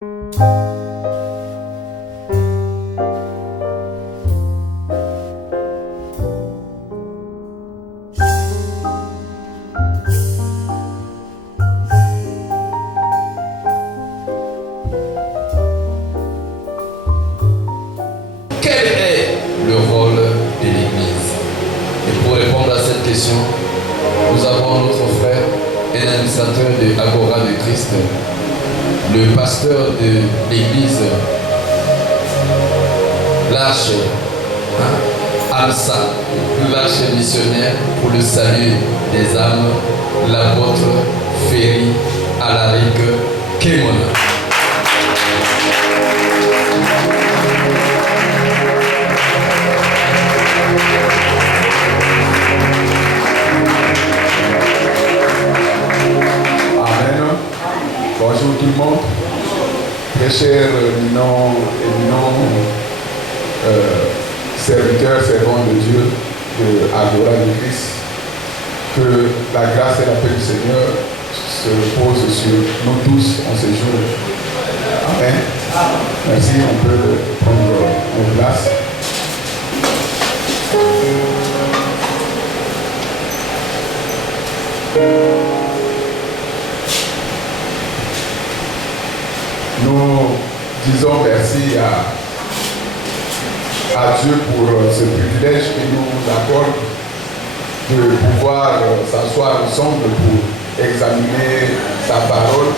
Quel est le rôle de l'Église? Et pour répondre à cette question, nous avons notre frère et l'administrateur de Agora de Christ, le pasteur de l'Église, l'arche Amsa, l'arche missionnaire pour le salut des âmes, l'apôtre Ferry Alaric Kemona. Bonjour tout le monde, très chers éminents serviteurs, servants de Dieu de Agora de Christ. Que la grâce et la paix du Seigneur se reposent sur nous tous en ce jour. Amen. Merci, on peut prendre nos places. Nous disons merci à Dieu pour ce privilège qu'il nous accorde de pouvoir s'asseoir ensemble pour examiner sa parole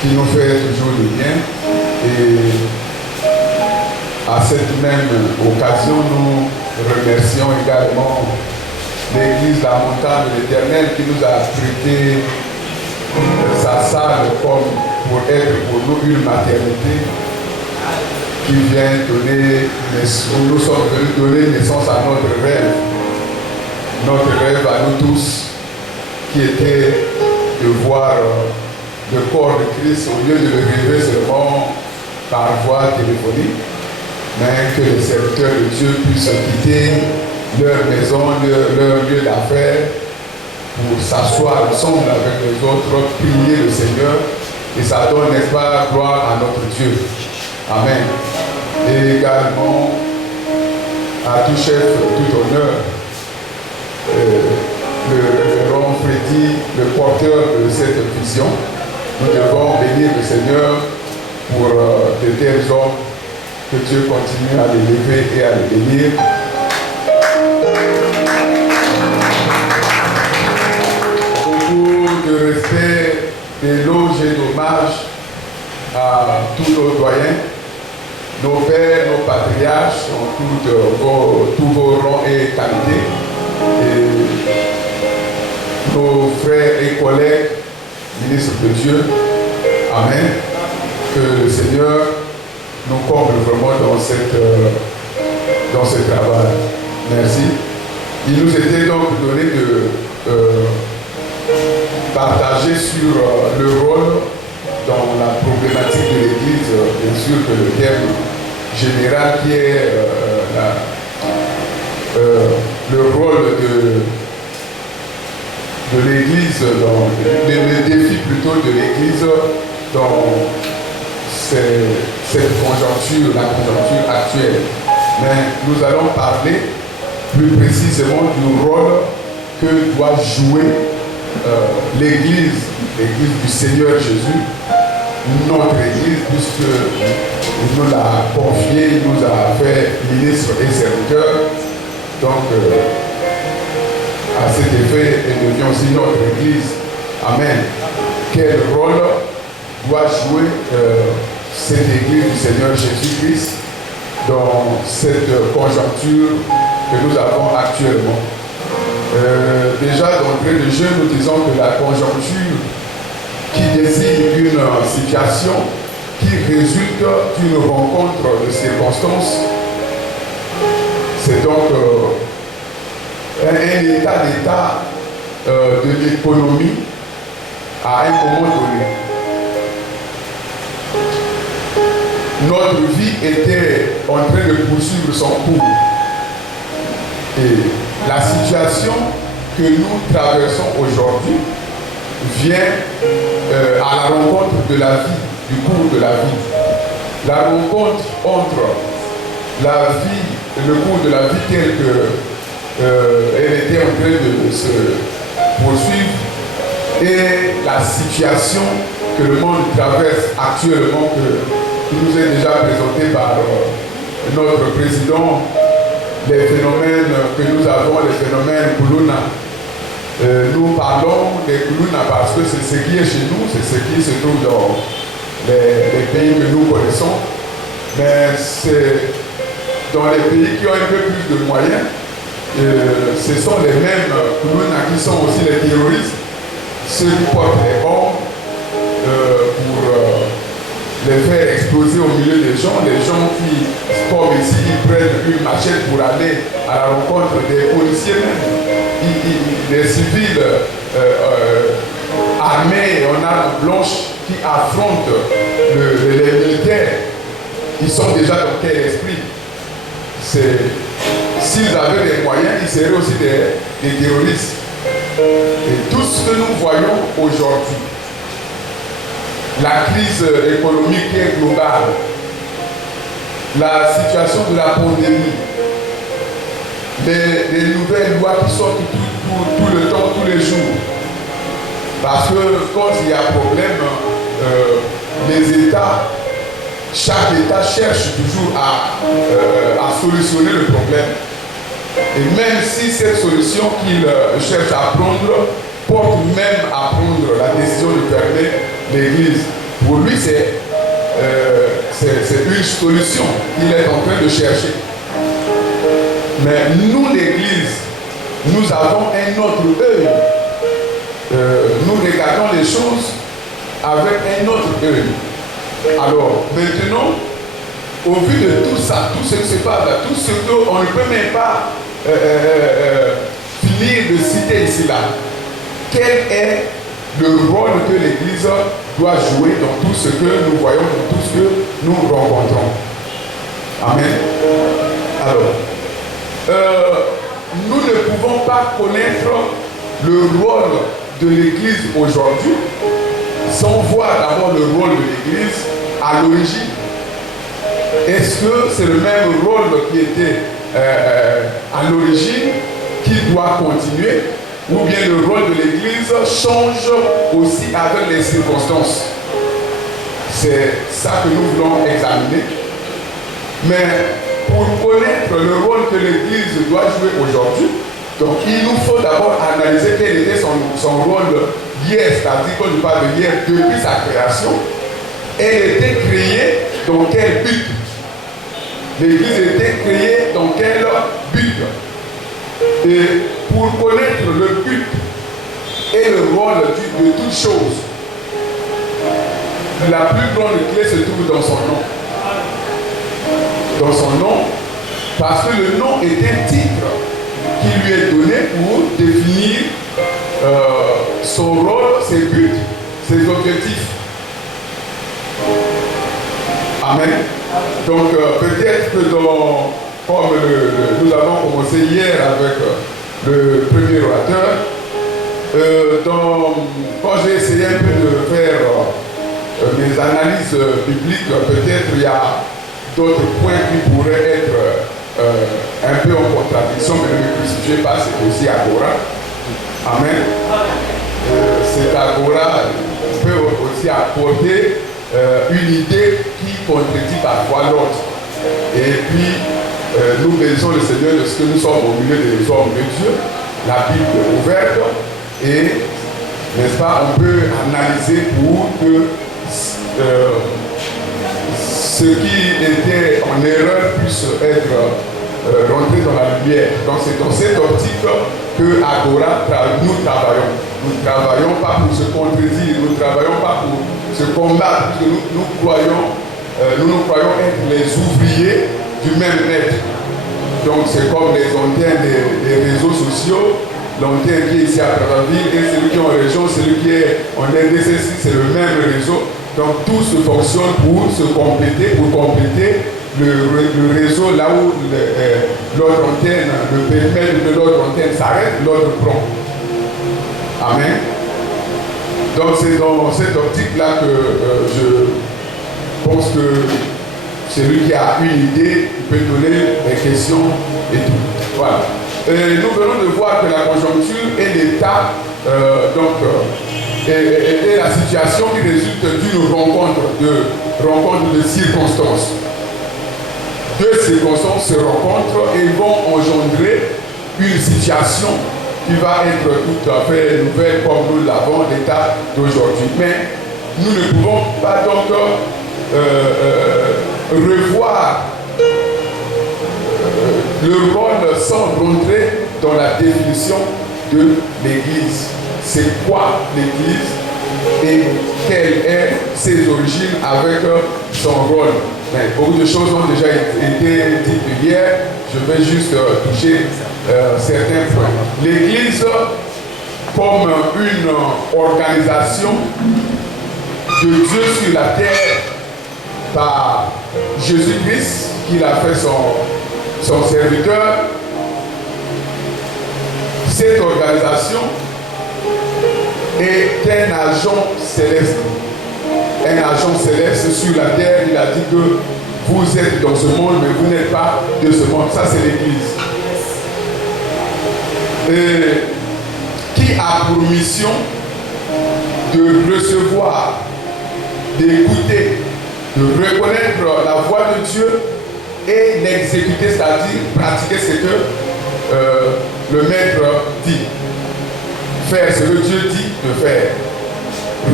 qui nous fait toujours du bien. Et à cette même occasion, nous remercions également l'Église La Montagne de l'Éternel qui nous a prêté sa salle comme pour être pour nous une maternité qui vient donner, nous sommes venus donner naissance à notre rêve à nous tous, qui était de voir le corps de Christ au lieu de le rêver seulement par voie téléphonique, mais que les serviteurs de Dieu puissent quitter leur maison, leur lieu d'affaires pour s'asseoir ensemble avec les autres, prier le Seigneur. Et ça donne, n'est-ce pas, gloire à notre Dieu. Amen. Et également, à tout chef, tout honneur, le révérend Freddy, le porteur de cette vision. Nous devons bénir le Seigneur pour de tels hommes, que Dieu continue à les lever et à les bénir. Beaucoup de respect, d'éloges et d'hommages à tous nos doyens, nos pères, nos patriarches, en tous vos rangs et qualités, et nos frères et collègues, ministres de Dieu. Amen. Que le Seigneur nous comble vraiment dans ce travail. Merci. Il nous était donc donné de partager sur le rôle dans la problématique de l'Église, bien sûr que le thème général qui est le rôle de l'Église, le défi plutôt de l'Église dans cette conjoncture, la conjoncture actuelle. Mais nous allons parler plus précisément du rôle que doit jouer l'Église du Seigneur Jésus, notre Église, puisque il nous l'a confié, il nous a fait ministre et serviteur. Donc, à cet effet, elle devient aussi notre Église. Amen. Quel rôle doit jouer cette Église du Seigneur Jésus-Christ dans cette conjoncture que nous avons actuellement? Déjà, d'entrée de jeu, nous disons que la conjoncture qui désigne une situation qui résulte d'une rencontre de circonstances, c'est donc un état de l'économie à un moment donné. Notre vie était en train de poursuivre son cours. Et la situation que nous traversons aujourd'hui vient à la rencontre de la vie du cours de la vie. La rencontre entre la vie, le cours de la vie telle qu'elle était en train de se poursuivre et la situation que le monde traverse actuellement, qui nous est déjà présentée par notre président, les phénomènes que nous avons, les phénomènes Kuluna. Nous parlons des Kuluna parce que c'est ce qui est chez nous, c'est ce qui se trouve dans les pays que nous connaissons, mais c'est dans les pays qui ont un peu plus de moyens, ce sont les mêmes Kuluna qui sont aussi les terroristes, ceux qui portent les bombes pour les faire exploser au milieu des gens qui, comme ici, ils prennent une machette pour aller à la rencontre des policiers même, des civils armés en armes blanches qui affrontent les militaires. Ils sont déjà dans quel esprit? S'ils avaient des moyens, ils seraient aussi des terroristes. Et tout ce que nous voyons aujourd'hui, la crise économique qui est globale, la situation de la pandémie, les nouvelles lois qui sortent tout le temps, tous les jours. Parce que quand il y a problème, les États, chaque État cherche toujours à solutionner le problème. Et même si cette solution qu'il cherche à prendre porte même à prendre la décision de fermer l'église, pour lui c'est une solution qu'il est en train de chercher. Mais nous, l'église, nous avons un autre œil. Nous regardons les choses avec un autre œil. Alors, maintenant, au vu de tout ça, tout ce qui se passe, tout ce qu'on ne peut même pas finir de citer ici là, quel est le rôle que l'Église doit jouer dans tout ce que nous voyons, dans tout ce que nous rencontrons? Amen. Alors, nous ne pouvons pas connaître le rôle de l'Église aujourd'hui sans voir d'abord le rôle de l'Église à l'origine. Est-ce que c'est le même rôle qui était à l'origine qui doit continuer, ou bien le rôle de l'Église change aussi avec les circonstances? C'est ça que nous voulons examiner. Mais pour connaître le rôle que l'Église doit jouer aujourd'hui, donc il nous faut d'abord analyser quel était son rôle hier, c'est-à-dire qu'on nous parle de hier depuis sa création. Elle était créée dans quel but? L'Église était créée dans quel but? Et pour connaître le but et le rôle de toute chose, la plus grande clé se trouve dans son nom. Dans son nom, parce que le nom est un titre qui lui est donné pour définir son rôle, ses buts, ses objectifs. Amen. Donc peut-être que comme nous avons commencé hier avec le premier orateur, quand j'ai essayé un peu de faire mes analyses bibliques, peut-être il y a d'autres points qui pourraient être un peu en contradiction, mais ne me crucifiez pas, c'est aussi Agora. Amen. Cet Agora peut aussi apporter une idée qui contredit parfois l'autre. Et puis, nous bénissons le Seigneur de ce que nous sommes au milieu des hommes de Dieu, la Bible est ouverte, et, n'est-ce pas, on peut analyser pour que ce qui était en erreur puisse être rentré dans la lumière. Donc c'est dans cette optique que Agora, nous travaillons. Nous ne travaillons pas pour se contredire, nous ne travaillons pas pour se combattre, parce que nous croyons être les ouvriers du même maître. Donc c'est comme les antennes des réseaux sociaux, l'antenne qui est ici à Brazzaville, et celui qui est en région, celui qui est en RDC, c'est le même réseau. Donc tout se fonctionne pour se compléter, le réseau là où l'autre antenne, le périmètre de l'autre antenne s'arrête, l'autre prend. Amen. Donc c'est dans cette optique-là que pense que celui qui a une idée, il peut donner des questions et tout. Voilà. Nous venons de voir que la conjoncture est l'état, et la situation qui résulte d'une rencontre de circonstances. Deux circonstances se rencontrent et vont engendrer une situation qui va être tout à fait nouvelle comme nous l'avons l'état d'aujourd'hui. Mais nous ne pouvons pas donc revoir le rôle sans rentrer dans la définition de l'Église. C'est quoi l'Église et quelles sont ses origines avec son rôle. Mais beaucoup de choses ont déjà été dites hier. Je vais juste toucher certains points. L'Église, comme une organisation de Dieu sur la terre par Jésus-Christ, qu'il a fait son serviteur, cette organisation est un agent céleste. Un agent céleste sur la terre. Il a dit que vous êtes dans ce monde, mais vous n'êtes pas de ce monde. Ça, c'est l'Église. Qui a pour mission de recevoir, d'écouter, de reconnaître la voix de Dieu et l'exécuter, c'est-à-dire pratiquer ce que le maître dit. Faire ce que Dieu dit de faire.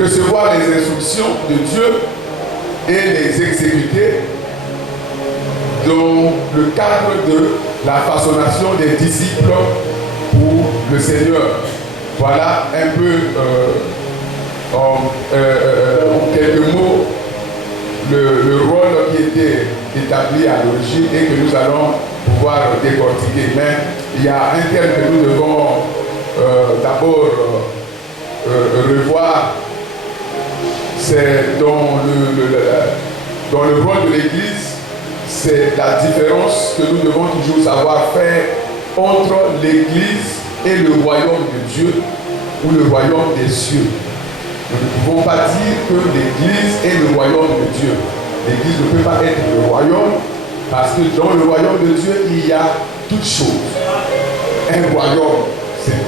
Recevoir les instructions de Dieu et les exécuter dans le cadre de la façonnation des disciples pour le Seigneur. Voilà un peu en quelques mots le rôle qui était établi à l'origine et que nous allons pouvoir décortiquer. Mais il y a un terme que nous devons d'abord revoir. C'est dans le rôle de l'Église, c'est la différence que nous devons toujours savoir faire entre l'Église et le royaume de Dieu ou le royaume des cieux. Nous ne pouvons pas dire que l'Église est le royaume de Dieu. L'Église ne peut pas être le royaume parce que dans le royaume de Dieu, il y a toutes choses. Un royaume, c'est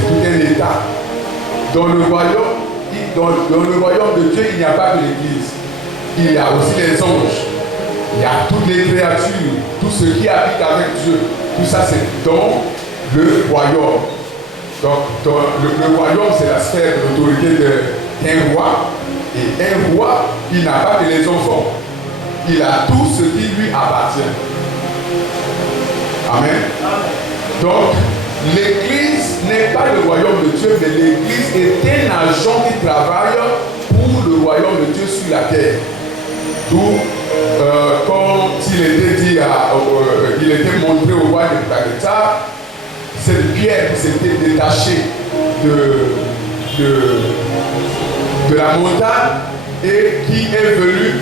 tout un État. Dans le royaume de Dieu, il n'y a pas que l'Église. Il y a aussi les anges. Il y a toutes les créatures, tout ce qui habite avec Dieu. Tout ça, c'est dans le royaume. Donc, le royaume, c'est la sphère de l'autorité d'un roi. Et un roi, il n'a pas que les enfants. Il a tout ce qui lui appartient. Amen. Donc, l'Église n'est pas le royaume de Dieu, mais l'Église est un agent qui travaille pour le royaume de Dieu sur la terre. D'où, quand il était dit, il était montré au roi de Nebuchadnezzar, cette pierre qui s'était détachée de la montagne et qui est venue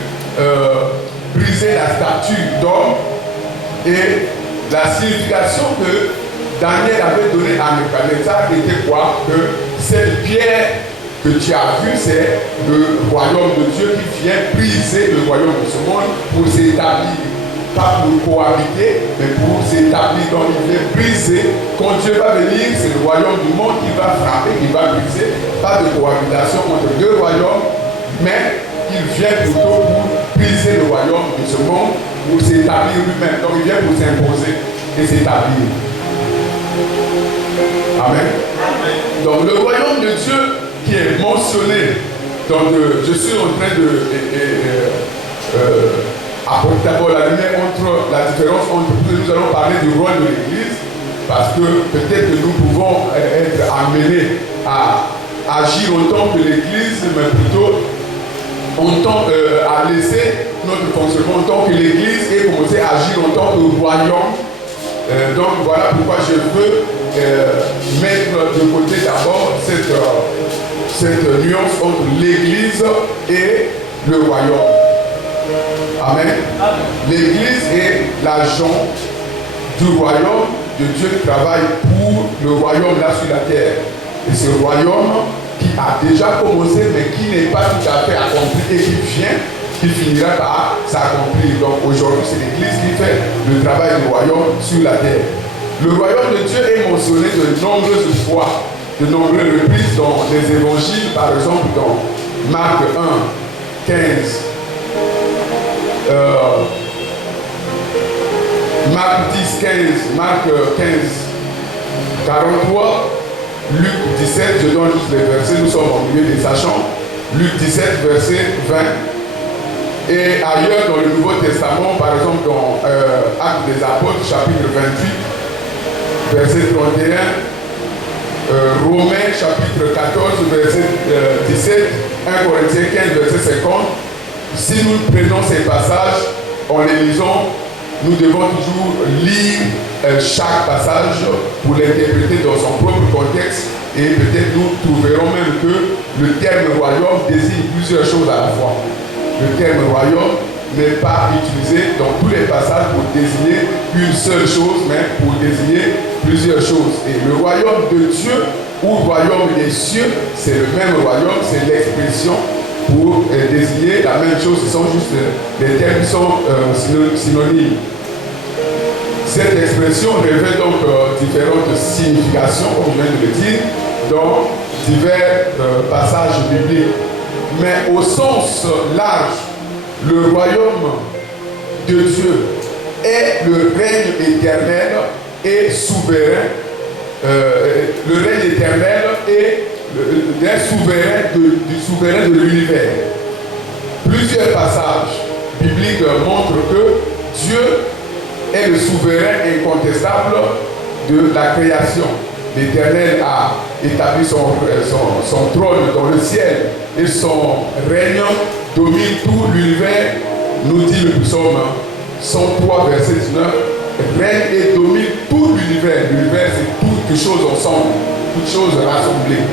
briser la statue d'homme. Et la signification que Daniel avait donné à Nebuchadnezzar était quoi? Que cette pierre que tu as vue, c'est le royaume de Dieu qui vient briser le royaume de ce monde pour s'établir. Pas pour cohabiter, mais pour s'établir. Donc il vient briser. Quand Dieu va venir, c'est le royaume du monde qui va frapper, qui va briser. Pas de cohabitation entre deux royaumes, mais il vient plutôt pour briser le royaume de ce monde, pour s'établir lui-même. Donc il vient pour s'imposer et s'établir. Amen. Donc le royaume de Dieu qui est mentionné dans je suis en train de apporter d'abord la lumière entre la différence entre nous allons parler du rôle de l'Église parce que peut-être que nous pouvons être amenés à agir en tant que l'Église, mais plutôt à laisser notre fonctionnement en tant que l'Église et commencer à agir en tant que royaume. Donc voilà pourquoi je veux mettre de côté d'abord cette nuance entre l'Église et le royaume. Amen. L'Église est l'agent du royaume de Dieu qui travaille pour le royaume là sur la terre. Et ce royaume qui a déjà commencé mais qui n'est pas tout à fait accompli et qui vient, qui finira par s'accomplir. Donc aujourd'hui, c'est l'Église qui fait le travail du royaume sur la terre. Le royaume de Dieu est mentionné de nombreuses fois, de nombreuses reprises dans les évangiles, par exemple dans Marc 1, 15. Marc 10, 15, Marc 15, 43, Luc 17, je donne juste les versets, nous sommes en milieu des sachants. Luc 17, verset 20. Et ailleurs dans le Nouveau Testament, par exemple dans Actes des Apôtres, chapitre 28, verset 31, Romains, chapitre 14, verset 17, 1 Corinthiens 15, verset 50. Si nous prenons ces passages en les lisant, nous devons toujours lire chaque passage pour l'interpréter dans son propre contexte et peut-être nous trouverons même que le terme royaume désigne plusieurs choses à la fois. Le terme royaume n'est pas utilisé dans tous les passages pour désigner une seule chose, mais pour désigner plusieurs choses. Et le royaume de Dieu ou royaume des cieux, c'est le même royaume, c'est l'expression pour désigner la même chose. Ce sont juste des termes qui sont synonymes. Cette expression révèle donc différentes significations, comme je viens de le dire, dans divers passages bibliques. Mais au sens large, le royaume de Dieu est le règne éternel et souverain. Le règne éternel est du souverain de l'univers. Plusieurs passages bibliques montrent que Dieu est le souverain incontestable de la création. L'Éternel a établi son trône dans le ciel et son règne domine tout l'univers, nous dit le psaume 103, verset 19. Règne et domine tout l'univers. L'univers, c'est toutes choses ensemble, toutes choses rassemblées.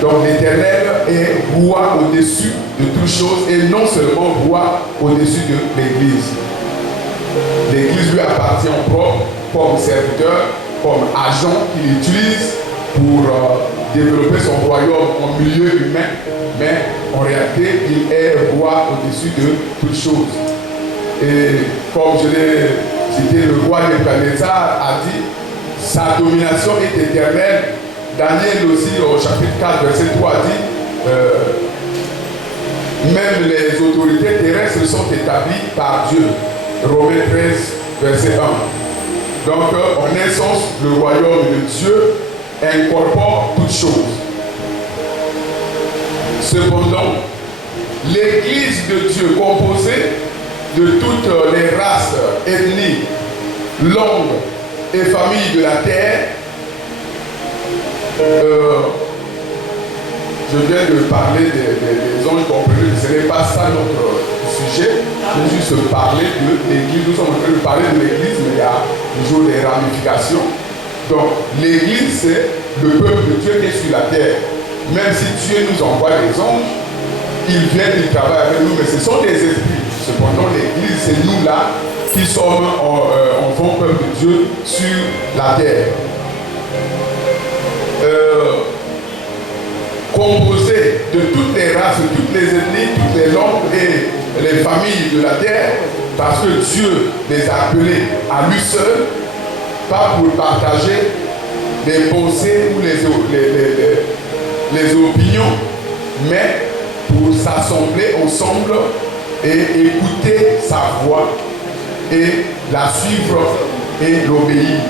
Donc l'Éternel est roi au-dessus de toutes choses et non seulement roi au-dessus de l'Église. L'Église lui appartient en propre comme serviteur, comme agent qu'il utilise pour développer son royaume en milieu humain, mais en réalité, il est roi au-dessus de toutes choses. Et comme je l'ai cité, le roi Nebuchadnezzar a dit, sa domination est éternelle. Daniel aussi, au chapitre 4, verset 3, dit, même les autorités terrestres sont établies par Dieu. Romains 13, verset 1. Donc, en un sens, le royaume de Dieu incorpore toutes choses. Cependant, l'Église de Dieu, composée de toutes les races, ethnies, langues et familles de la terre, je viens de parler des anges compris, ce n'est pas ça notre sujet. Je vais juste parler de l'Église. Nous sommes en train de parler de l'Église, mais il y a toujours des ramifications. Donc, l'Église, c'est le peuple de Dieu qui est sur la terre. Même si Dieu nous envoie des anges, ils viennent, ils travaillent avec nous, mais ce sont des esprits. Cependant, l'Église, c'est nous là qui sommes en bon peuple de Dieu sur la terre. Composé de toutes les races, toutes les ethnies, toutes les langues et les familles de la terre, parce que Dieu les a appelés à lui seul, pas pour partager les pensées ou les opinions, mais pour s'assembler ensemble et écouter sa voix et la suivre et l'obéir.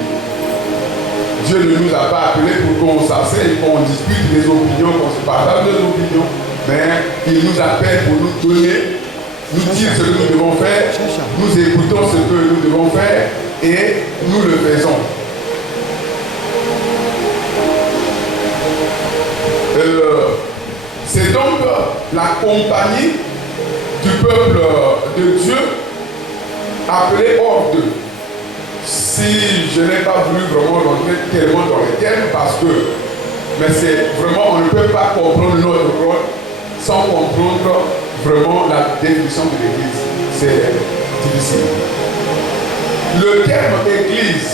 Dieu ne nous a pas appelés pour qu'on s'asseye, qu'on discute des opinions, qu'on se partage des opinions, mais il nous appelle pour nous donner, nous dire ce que nous devons faire, nous écoutons ce que nous devons faire et nous le faisons. C'est donc la compagnie du peuple de Dieu appelé hors d'eux. Si je n'ai pas voulu vraiment rentrer tellement dans les termes parce que, mais c'est vraiment, on ne peut pas comprendre notre rôle sans comprendre vraiment la définition de l'Église. C'est difficile. Le terme Église,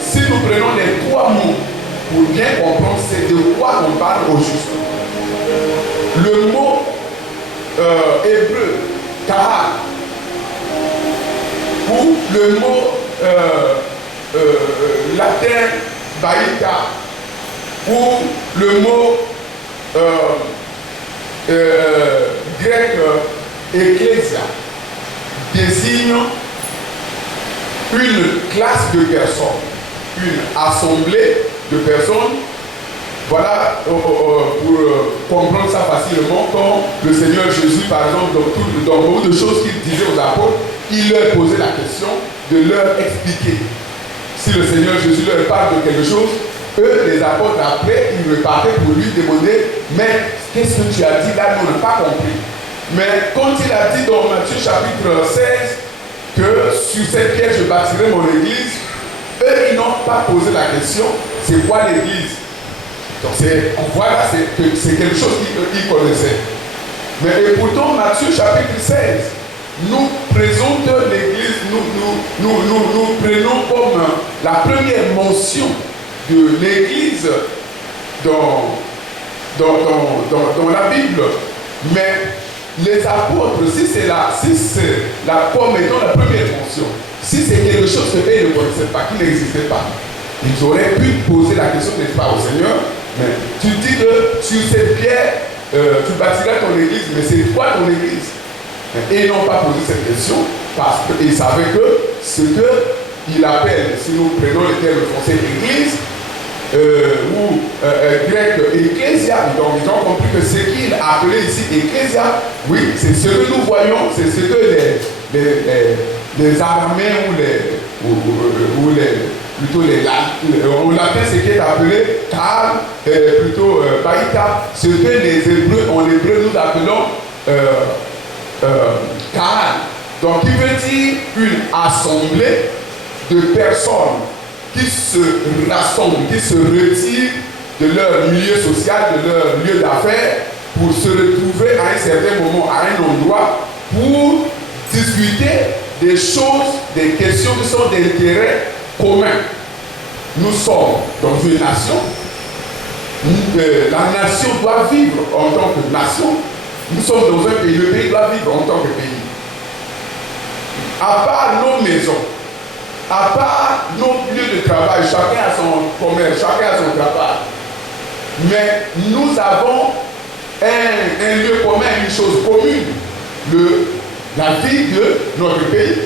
si nous prenons les trois mots pour bien comprendre, c'est de quoi on parle au juste. Le mot hébreu, kahal, ou le mot latin, baïta, ou le mot grec, ecclésia, désigne une classe de personnes, une assemblée de personnes. Voilà, pour comprendre ça facilement, quand le Seigneur Jésus, par exemple, dans beaucoup de choses qu'il disait aux apôtres, il leur posait la question de leur expliquer. Si le Seigneur Jésus leur parle de quelque chose, eux, les apôtres, après, ils repartaient pour lui demander, mais qu'est-ce que tu as dit là? Nous, on n'a pas compris. Mais quand il a dit dans Matthieu chapitre 16 que sur cette pierre je bâtirai mon église, eux ils n'ont pas posé la question, c'est quoi l'église? Donc voilà, c'est quelque chose qu'ils connaissaient. Mais et pourtant Matthieu chapitre 16 nous présente l'église, nous prenons comme la première mention de l'église dans la Bible. Mais les apôtres, si c'est la pomme étant la première mention, si c'est quelque chose que ils ne connaissaient pas, qui n'existait pas, ils auraient pu poser la question, n'est-ce pas, au Seigneur, mais tu dis que sur cette pierre, tu bâtiras ton église, mais c'est quoi ton église? Et ils n'ont pas posé cette question parce qu'ils savaient que ce qu'ils appellent, si nous prenons le terme français église, ou grec ecclésia, donc ils ont compris que ce qu'il appelait ici ecclésia, oui, c'est ce que nous voyons, c'est ce que les Araméens plutôt au latin, ce qui est appelé kahal, plutôt baïta, ce que les Hébreux, en hébreu, nous appelons kahal. Donc, il veut dire une assemblée de personnes qui se rassemblent, qui se retirent de leur milieu social, de leur lieu d'affaires, pour se retrouver à un certain moment, à un endroit, pour discuter des choses, des questions qui sont d'intérêt commun. Nous sommes dans une nation. La nation doit vivre en tant que nation. Nous sommes dans un pays. Le pays doit vivre en tant que pays. À part nos maisons, à part nos lieux de travail, chacun a son commerce, chacun a son travail. Mais nous avons un lieu commun, une chose commune, la vie de notre pays.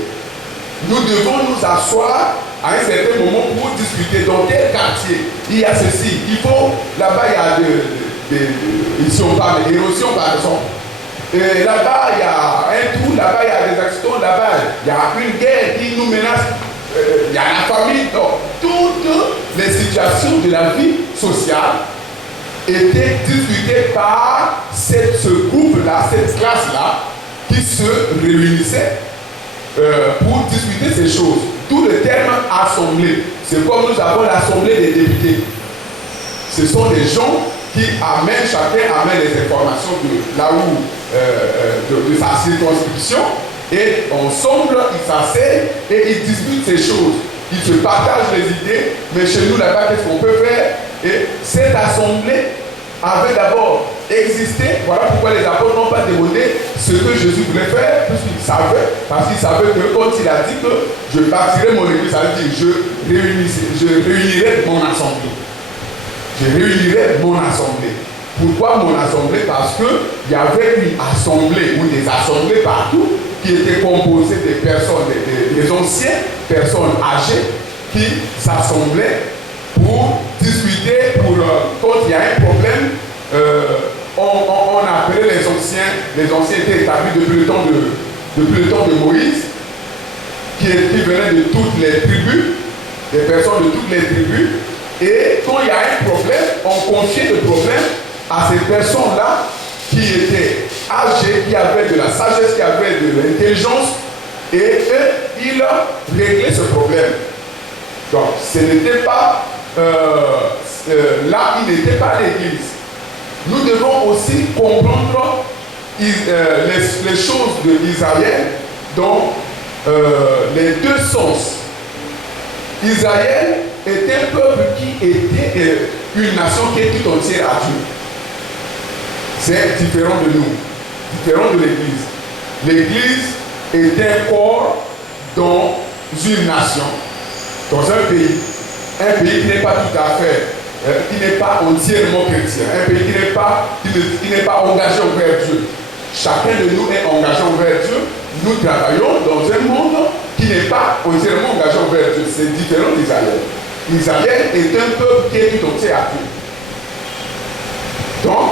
Nous devons nous asseoir à un certain moment pour discuter dans quel quartier il y a ceci. Il faut, là-bas il y a ici on parle d'érosion par exemple. Et là-bas il y a un trou, là-bas il y a des accidents, là-bas il y a une guerre qui nous menace, il y a la famille. Donc toutes les situations de la vie sociale étaient discutées par ce groupe-là, cette classe-là, qui se réunissait pour discuter ces choses. Tout le terme assemblée, c'est comme nous avons l'assemblée des députés. Ce sont des gens qui amènent, chacun amène les informations de là où, de sa circonscription, et ensemble ils s'asseyent et ils discutent ces choses. Ils se partagent les idées, mais chez nous là-bas, qu'est-ce qu'on peut faire? Et cette assemblée avait d'abord existé. Voilà pourquoi les apôtres n'ont pas demandé ce que Jésus voulait faire, puisqu'ils savaient, parce qu'ils savaient que quand il a dit que je bâtirai mon église, ça veut dire je réunirai mon assemblée. Je réunirai mon assemblée. Pourquoi mon assemblée? Parce qu'il y avait une assemblée ou des assemblées partout qui étaient composées des personnes, des anciennes personnes âgées qui s'assemblaient pour discuter, quand il y a un problème, on appelait les anciens étaient établis depuis le temps de Moïse, qui venaient de toutes les tribus, des personnes de toutes les tribus, et quand il y a un problème, on confiait le problème à ces personnes-là qui étaient âgées, qui avaient de la sagesse, qui avaient de l'intelligence, et eux, ils réglaient ce problème. Donc, ce n'était pas là, il n'était pas l'église. Nous devons aussi comprendre les choses d'Israël dans les deux sens. Israël est un peuple qui était une nation qui est tout entière à Dieu. C'est différent de nous. différent de l'Église. L'Église est un corps dans une nation, dans un pays. Un pays qui n'est pas tout à fait, qui n'est pas entièrement chrétien. Un pays qui n'est pas engagé envers Dieu. Chacun de nous est engagé envers Dieu. Nous travaillons dans un monde qui n'est pas entièrement engagé envers Dieu. C'est différent d'Israël. Israël est un peuple qui est tout entier à Dieu. Donc,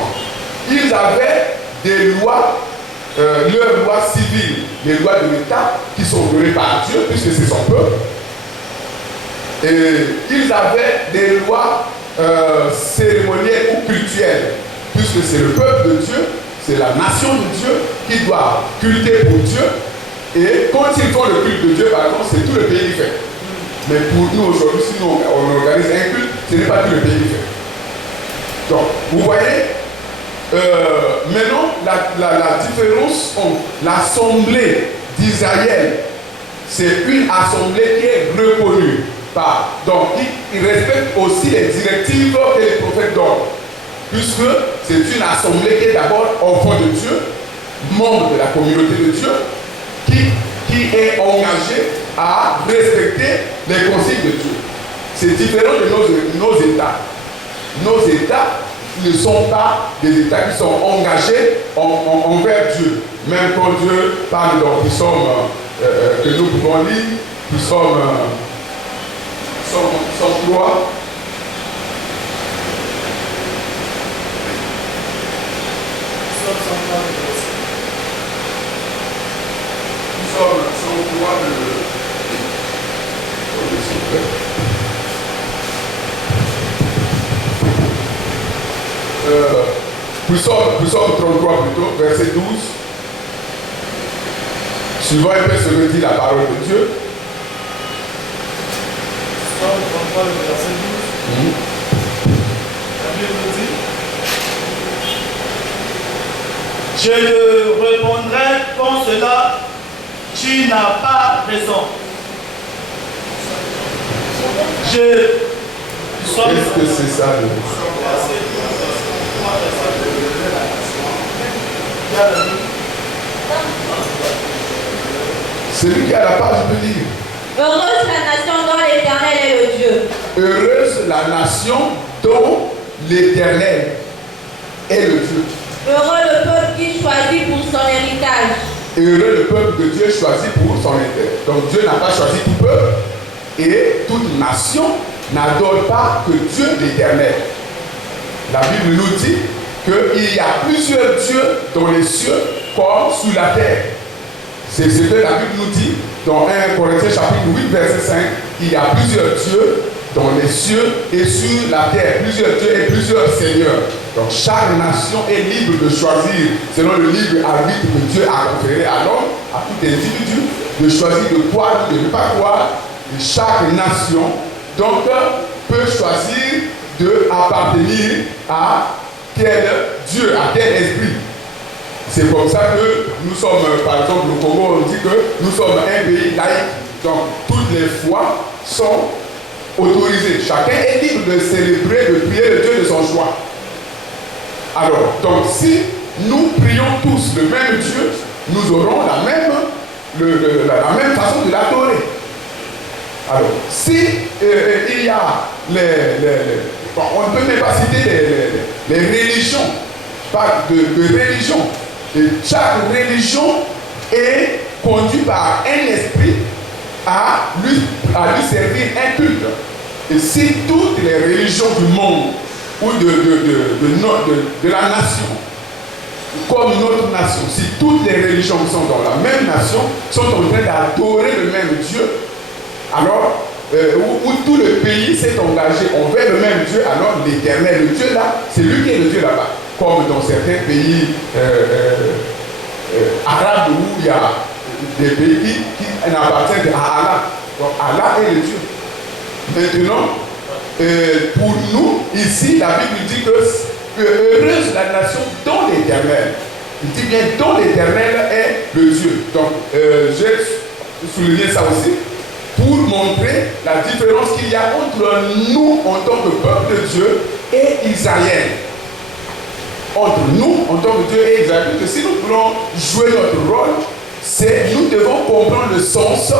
ils avaient des lois, leurs lois civiles, les lois de l'État qui sont données par Dieu, puisque c'est son peuple. Et ils avaient des lois cérémonielles ou cultuelles, puisque c'est le peuple de Dieu, c'est la nation de Dieu qui doit culter pour Dieu. Et quand ils font le culte de Dieu, par exemple, c'est tout le pays qui fait. Mais pour nous aujourd'hui, si nous on organise un culte, ce n'est pas tout le pays qui fait. Donc, vous voyez, maintenant, la différence entre l'assemblée d'Israël, c'est une assemblée qui est reconnue par. Donc, il respecte aussi les directives que les prophètes donnent. Puisque c'est une assemblée qui est d'abord enfant de Dieu, membre de la communauté de Dieu, qui est engagée à respecter les consignes de Dieu. C'est différent de nos États. Nos États ne sont pas des États qui sont engagés envers Dieu. Même quand Dieu parle dans les psaumes que nous pouvons lire, psaume 3. Psaume 33 plutôt, verset 12. Suivant un peu ce que dit la parole de Dieu. Psaume 33, verset 12. La Bible nous dit: je te répondrai quand cela, tu n'as pas raison. Est-ce que c'est ça le... Celui qui a la page peut dire. Heureuse la nation dont l'Éternel est le Dieu. Heureuse la nation dont l'Éternel est le Dieu. Heureux le peuple qui choisit pour son héritage. Heureux le peuple que Dieu choisit pour son héritage. Donc Dieu n'a pas choisi tout peuple et toute nation n'adore pas que Dieu l'Éternel. La Bible nous dit qu'il y a plusieurs dieux dans les cieux comme sous la terre. C'est ce que la Bible nous dit dans 1 Corinthiens chapitre 8 verset 5. Il y a plusieurs dieux dans les cieux et sur la terre. Plusieurs dieux et plusieurs seigneurs. Donc chaque nation est libre de choisir selon le libre arbitre que Dieu a conféré à l'homme, à tout individu, de choisir de croire ou de ne pas croire. Et chaque nation donc peut choisir d'appartenir à quel Dieu, à quel esprit. C'est comme ça que nous sommes, par exemple, au Congo, on dit que nous sommes un pays laïque. Donc, toutes les foi sont autorisées. Chacun est libre de célébrer, de prier le Dieu de son choix. Alors, donc, si nous prions tous le même Dieu, nous aurons la même façon de l'adorer. Alors, si il y a on ne peut même pas citer les religions, pas de religion. Et chaque religion est conduite par un esprit à lui servir un culte. Et si toutes les religions du monde ou de la nation, comme notre nation, si toutes les religions qui sont dans la même nation sont en train d'adorer le même Dieu, alors où tout le pays s'est engagé envers le même Dieu, alors l'Éternel, le Dieu là, c'est lui qui est le Dieu là-bas. Comme dans certains pays arabes où il y a des pays qui n'appartiennent qu'à Allah. Donc Allah est le Dieu. Maintenant, pour nous, ici, la Bible dit que heureuse la nation dont l'Éternel. Il dit bien dont l'Éternel est le Dieu. Donc, j'ai souligné ça aussi pour montrer la différence qu'il y a entre nous en tant que peuple de Dieu et Israël. entre nous, en tant que Dieu et Israël, que si nous voulons jouer notre rôle, c'est nous devons comprendre le sens,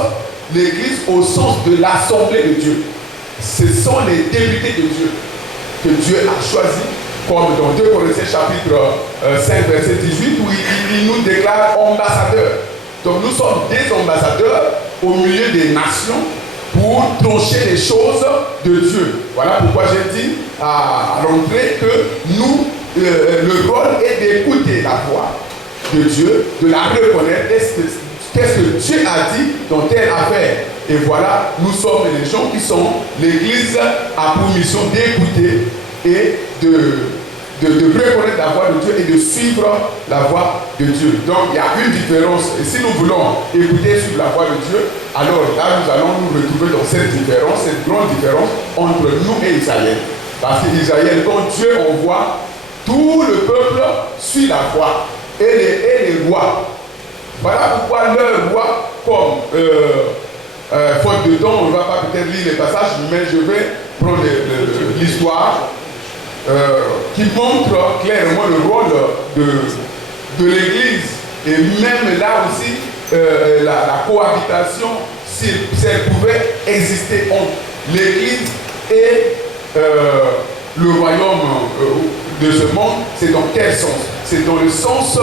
l'Église au sens de l'Assemblée de Dieu. Ce sont les députés de Dieu que Dieu a choisis, comme dans 2 Corinthiens chapitre 5, verset 18, où il nous déclare ambassadeurs. Donc nous sommes des ambassadeurs au milieu des nations pour trancher les choses de Dieu. Voilà pourquoi j'ai dit à l'entrée que nous, le rôle est d'écouter la voix de Dieu, de la reconnaître. Qu'est-ce que Dieu a dit dans telle affaire? Et voilà, nous sommes les gens qui sont, l'Église a pour mission d'écouter et de reconnaître la voix de Dieu et de suivre la voix de Dieu. Donc il y a une différence. Et si nous voulons écouter et suivre la voix de Dieu, alors là nous allons nous retrouver dans cette différence, cette grande différence entre nous et Israël. Parce qu'Israël, quand Dieu envoie, tout le peuple suit la voix et les rois. Voilà pourquoi leur roi, comme faute de temps, on ne va pas peut-être lire les passages, mais je vais prendre l'histoire qui montre clairement le rôle de l'Église. Et même là aussi, la cohabitation, si elle pouvait exister entre l'Église et le royaume de ce monde, c'est dans quel sens? C'est dans le sens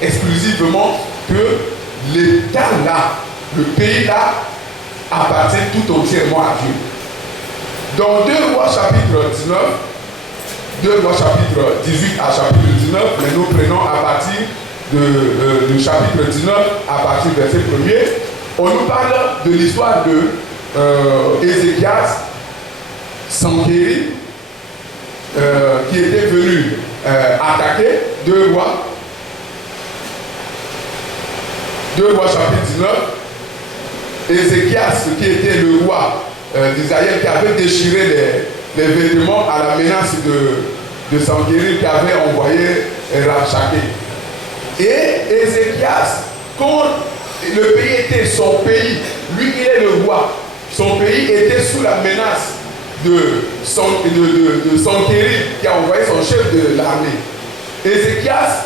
exclusivement que l'État-là, le pays-là, appartient tout entièrement à Dieu. Dans 2 Rois chapitre 19, 2 Rois chapitre 18 à chapitre 19, mais nous prenons à partir du chapitre 19, à partir du verset 1er, on nous parle de l'histoire de Ézéchias, Sanguéri, qui était venu attaquer 2 Rois. 2 Rois chapitre 19, Ézéchias, qui était le roi d'Israël, qui avait déchiré les vêtements à la menace de Sanguéri, qui avait envoyé Rabshakeh. Et Ézéchias, quand le pays était son pays, lui il est le roi, son pays était sous la menace de Sanguéri, qui a envoyé son chef de l'armée. Ézéchias,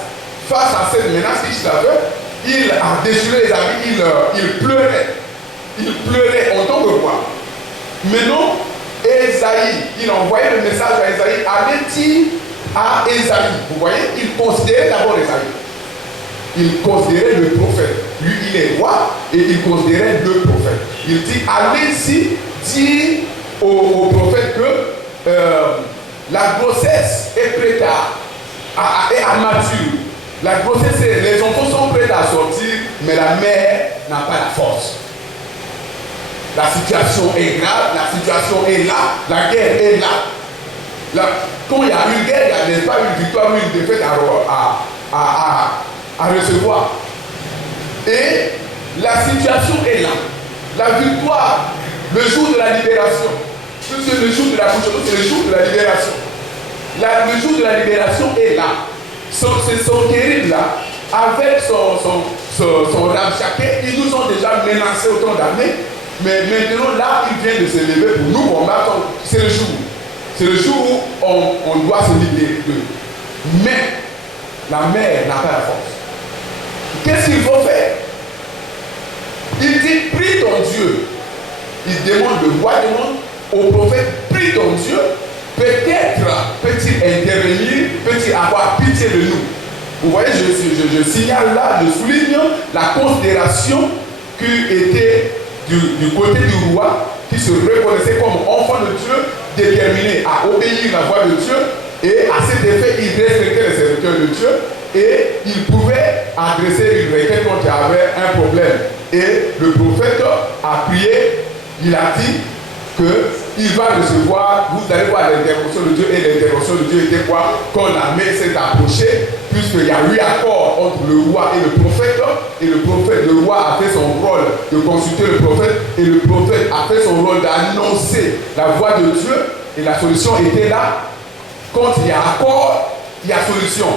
face à cette menace qu'il avait, il a déchiré les habits, il pleurait. Il pleurait en tant que roi. Maintenant, Ésaïe, il envoyait le message à Ésaïe, allez dire à Ésaïe. Vous voyez, il considérait d'abord Ésaïe. Il considérait le prophète. Lui, il est roi et il considérait le prophète. Il dit, allez-y dire au prophète que la grossesse est prête à mature. La grossesse, les enfants sont prêts à sortir, mais la mère n'a pas la force. La situation est grave, la situation est là, la guerre est là. Quand il y a une guerre, il n'y a pas une victoire ou une défaite à recevoir. Et la situation est là. La victoire, le jour de la libération, c'est le jour de la bouche, c'est le jour de la libération. Le jour de la libération est là. C'est son terrible là, avec son Rabshakeh, ils nous ont déjà menacés autant d'années, mais maintenant là, il vient de se lever pour nous combattre. C'est le jour. C'est le jour où on doit se libérer d'eux. Mais la mère n'a pas la force. Qu'est-ce qu'il faut faire? Il dit, prie ton Dieu. Il demande, le roi demande au prophète, prie ton Dieu. Peut-être peut-il intervenir, peut-il avoir pitié de nous. Vous voyez, je signale là, je souligne la considération qui était du côté du roi, qui se reconnaissait comme enfant de Dieu, déterminé à obéir la voix de Dieu, et à cet effet, il respectait les serviteurs de Dieu, et il pouvait adresser une requête quand il y avait un problème. Et le prophète a prié, il a dit qu'il va recevoir, vous allez voir l'intervention de Dieu, et l'intervention de Dieu était quoi? Quand l'armée s'est approchée, puisqu'il y a eu accord entre le roi et le prophète, le roi a fait son rôle de consulter le prophète, et le prophète a fait son rôle d'annoncer la voix de Dieu, et la solution était là. Quand il y a accord, il y a solution.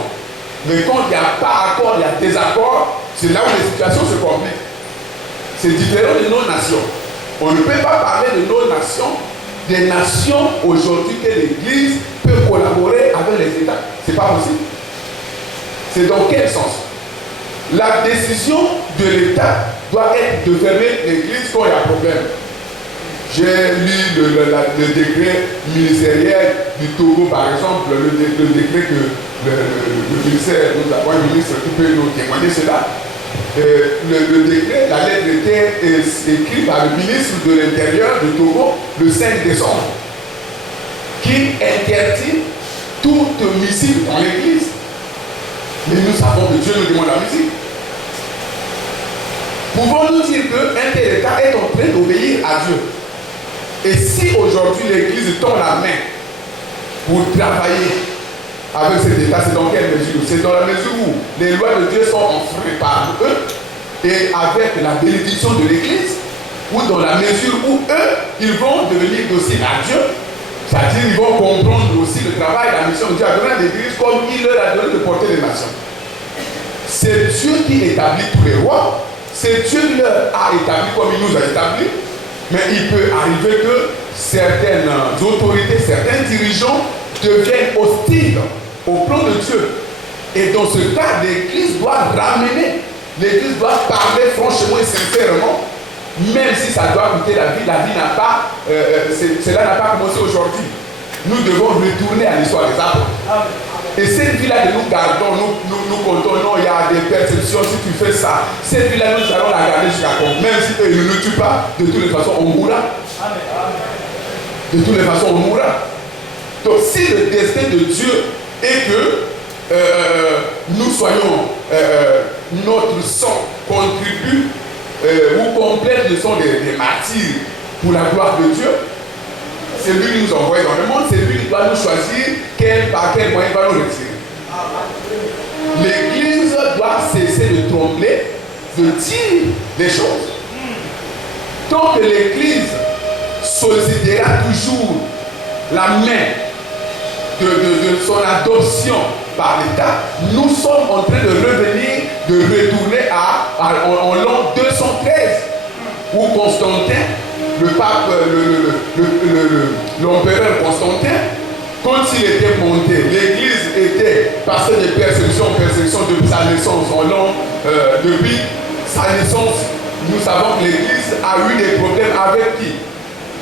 Mais quand il n'y a pas accord, il y a désaccord, c'est là où les situations se compliquent. C'est différent de nos nations. On ne peut pas parler de nos nations, des nations aujourd'hui que l'Église peut collaborer avec les États. Ce n'est pas possible. C'est dans quel sens? La décision de l'État doit être de fermer l'église quand il y a problème. J'ai lu le décret ministériel du Togo, par exemple, le décret que le ministère, nous avons un ministre qui peut nous témoigner cela. Le décret, la lettre était écrite par le ministre de l'Intérieur du Togo le 5 décembre, qui interdit toute musique dans l'église. Mais nous savons que Dieu nous demande la musique. Pouvons-nous dire qu'un tel État est en train d'obéir à Dieu? Et si aujourd'hui l'église tend la main pour travailler avec cet État, c'est dans quelle mesure? C'est dans la mesure où les lois de Dieu sont enfreintes par eux et avec la bénédiction de l'église, ou dans la mesure où eux, ils vont devenir dociles à Dieu, c'est-à-dire ils vont comprendre aussi le travail, la mission de Dieu a donné à l'église comme il leur a donné de porter les nations. C'est Dieu qui établit tous les rois, c'est Dieu qui leur a établi comme il nous a établi, mais il peut arriver que certaines autorités, certains dirigeants deviennent hostiles au plan de Dieu. Et dans ce cas, l'église doit ramener, l'église doit parler franchement et sincèrement, même si ça doit coûter la vie n'a pas, cela n'a pas commencé aujourd'hui. Nous devons retourner à l'histoire des apôtres. Et cette vie-là que nous gardons, nous comptons, non, il y a des perceptions, si tu fais ça, cette vie-là, nous allons la garder jusqu'à quand? Même si eux, ils ne nous tuent pas, de toutes les façons, on mourra. De toutes les façons, on mourra. Donc, si le destin de Dieu est que nous soyons, notre sang contribue ou complète le sang des martyrs pour la gloire de Dieu, c'est lui qui nous envoie dans le monde, c'est lui qui doit nous choisir par quel moyen il va nous retirer. L'église doit cesser de trembler, de dire des choses. Tant que l'église sollicitera toujours la main de son adoption par l'État, nous sommes en train de revenir, de retourner en l'an 213, où Constantin, le pape, l'empereur Constantin, quand il était monté, l'église était passée de persécution en persécution depuis sa naissance depuis sa naissance. Nous savons que l'église a eu des problèmes avec qui?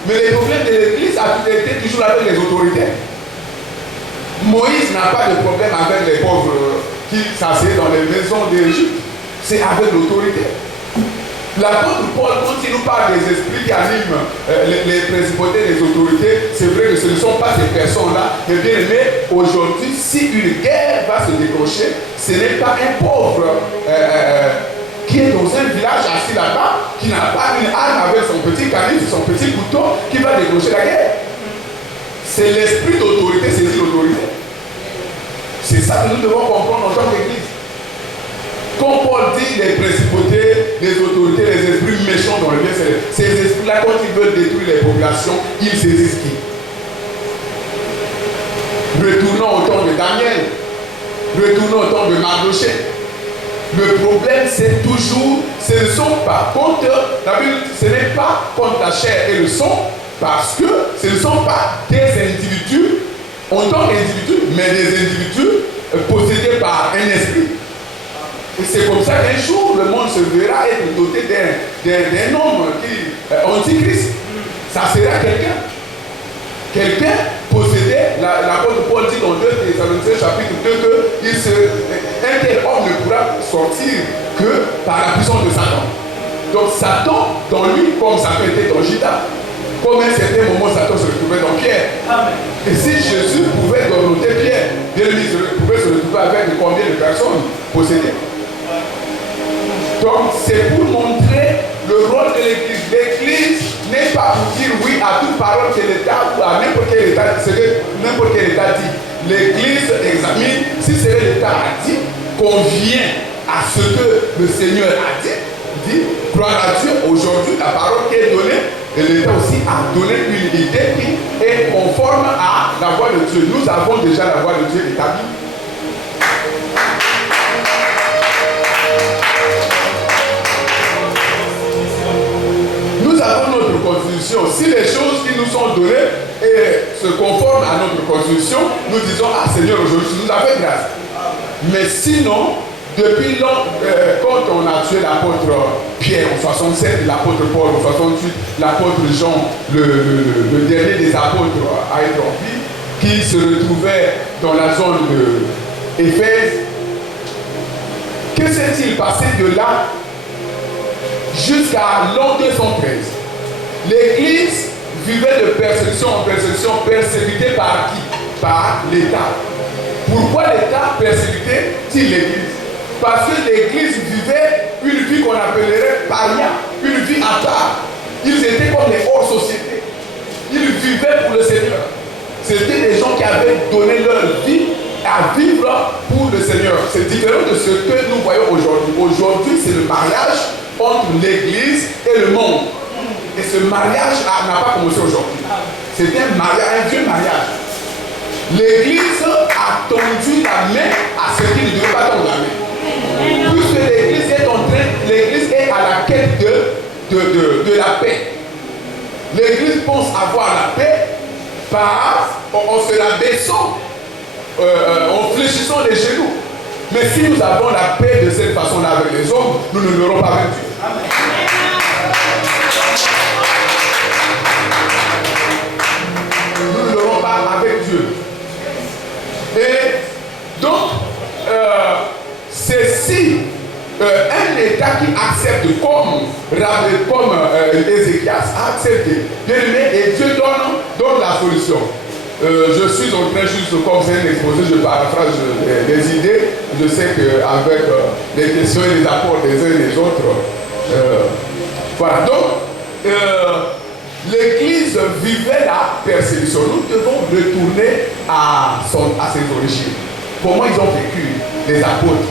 Mais les problèmes de l'église étaient toujours avec les autorités. Moïse n'a pas de problème avec les pauvres qui s'asseyent dans les maisons d'Égypte. C'est avec l'autorité. L'apôtre Paul, quand il nous parle des esprits qui animent les principautés, les autorités, c'est vrai que ce ne sont pas ces personnes-là. Mais bien aimé, aujourd'hui, si une guerre va se déclencher, ce n'est pas un pauvre qui est dans un village assis là-bas, qui n'a pas une arme avec son petit canif, son petit couteau, qui va déclencher la guerre. C'est l'esprit d'autorité, c'est l'autorité. C'est ça que nous devons comprendre en tant qu'Église. Quand Paul dit les principautés, les autorités, les esprits méchants dans le bien, ces esprits-là, quand ils veulent détruire les populations, ils saisissent qui? Retournons au temps de Daniel, retournons au temps de Mardochée. Le problème, c'est toujours, ce ne sont pas contre, la Bible, ce n'est pas contre la chair et le sang, parce que ce ne sont pas des individus, en tant qu'individus, mais des individus possédés par un esprit. Et c'est comme ça qu'un jour, le monde se verra être doté d'un homme antichrist. Ça sera quelqu'un. Quelqu'un possédé, l'apôtre Paul dit dans 2 Thessaloniciens chapitre 2 qu'un tel homme ne pourra sortir que par la puissance de Satan. Donc Satan, dans lui, comme Satan était dans Judas, comme à un certain moment Satan se retrouvait dans Pierre. Amen. Et si Jésus pouvait dompter Pierre, il pouvait se retrouver avec combien de personnes possédées? Donc c'est pour montrer le rôle de l'Église. L'Église n'est pas pour dire oui à toute parole que l'État ou à n'importe quel État dit. L'Église examine si c'est l'État a dit, convient à ce que le Seigneur a dit, gloire à Dieu, aujourd'hui la parole qui est donnée, et l'État aussi a donné une idée qui est conforme à la voix de Dieu. Nous avons déjà la voix de Dieu établie. Nous avons notre constitution. Si les choses qui nous sont données se conforment à notre constitution, nous disons, ah Seigneur, aujourd'hui tu nous as fait grâce. Mais sinon, depuis quand on a tué l'apôtre Pierre en 67, l'apôtre Paul en 68, l'apôtre Jean, le dernier des apôtres a été en vie, qui se retrouvait dans la zone d'Éphèse, que s'est-il passé de là jusqu'à l'an 213? L'Église vivait de persécution en persécution, persécutée par qui? Par l'État. Pourquoi l'État persécutait-il l'Église? Parce que l'Église vivait une vie qu'on appellerait païen, une vie à part. Ils étaient comme les hors-sociétés. Ils vivaient pour le Seigneur. C'était des gens qui avaient donné leur vie à vivre pour le Seigneur. C'est différent de ce que nous voyons aujourd'hui. Aujourd'hui, c'est le mariage entre l'Église et le monde. Et ce mariage n'a pas commencé aujourd'hui. C'était un mariage, un vieux mariage. L'Église a tendu la main à ceux qui ne devaient pas tendre la main. Puisque l'Église est en train, l'Église est à la quête de la paix. L'Église pense avoir la paix en se rabaissant, en fléchissant les genoux. Mais si nous avons la paix de cette façon-là avec les hommes, nous ne l'aurons pas avec Dieu. Nous ne l'aurons pas avec Dieu. Et donc, c'est si un État qui accepte comme Ézéchias a accepté, bien aimé, et Dieu donne la solution. Je suis en train, juste comme c'est un exposé, je paraphrase des idées. Je sais qu'avec les questions et les apports des uns et des autres, voilà. Donc, l'Église vivait la persécution. Nous devons retourner à ses origines. Comment ils ont vécu, les apôtres?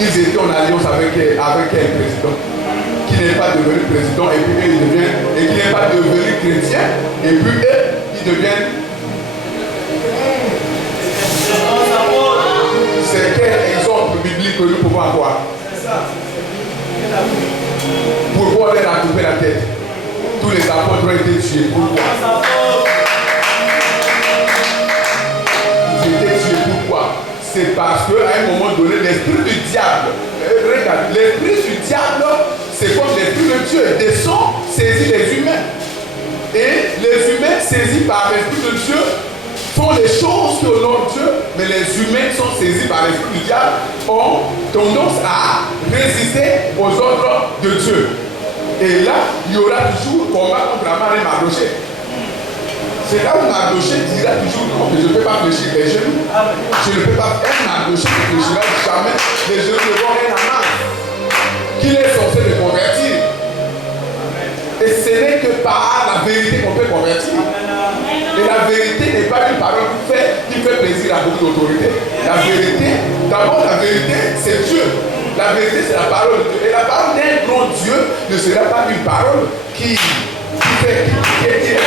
Ils étaient en alliance avec quel président? Qui n'est pas devenu président et puis eux, ils deviennent, et qui n'est pas devenu chrétien et puis eux, ils deviennent. C'est quel exemple biblique que nous pouvons avoir? Pourquoi on leur a coupé la tête? Tous les apôtres ont été tués. Pourquoi? Ils étaient tués. Pourquoi? C'est parce qu'à un moment donné, l'esprit du diable, regarde, l'esprit du diable, c'est comme l'esprit de Dieu, descend, saisit les humains. Et les humains saisis par l'esprit de Dieu font les choses qui honorent Dieu, mais les humains sont saisis par l'esprit du diable, ont tendance à résister aux ordres de Dieu. Et là, il y aura toujours combat contre la marée Mardoché. C'est là où Mardoché dira toujours non, que je ne peux pas fléchir les genoux. Je ne peux pas faire Mardoché ne fléchira jamais les genoux de voir un amas qu'il est censé le convertir. Et ce n'est que par la vérité qu'on peut convertir. Et la vérité n'est pas une parole qui fait plaisir à beaucoup d'autorité. La vérité, d'abord la vérité, c'est Dieu. La vérité, c'est la parole de Dieu. Et la parole d'un grand Dieu ne sera pas une parole qui est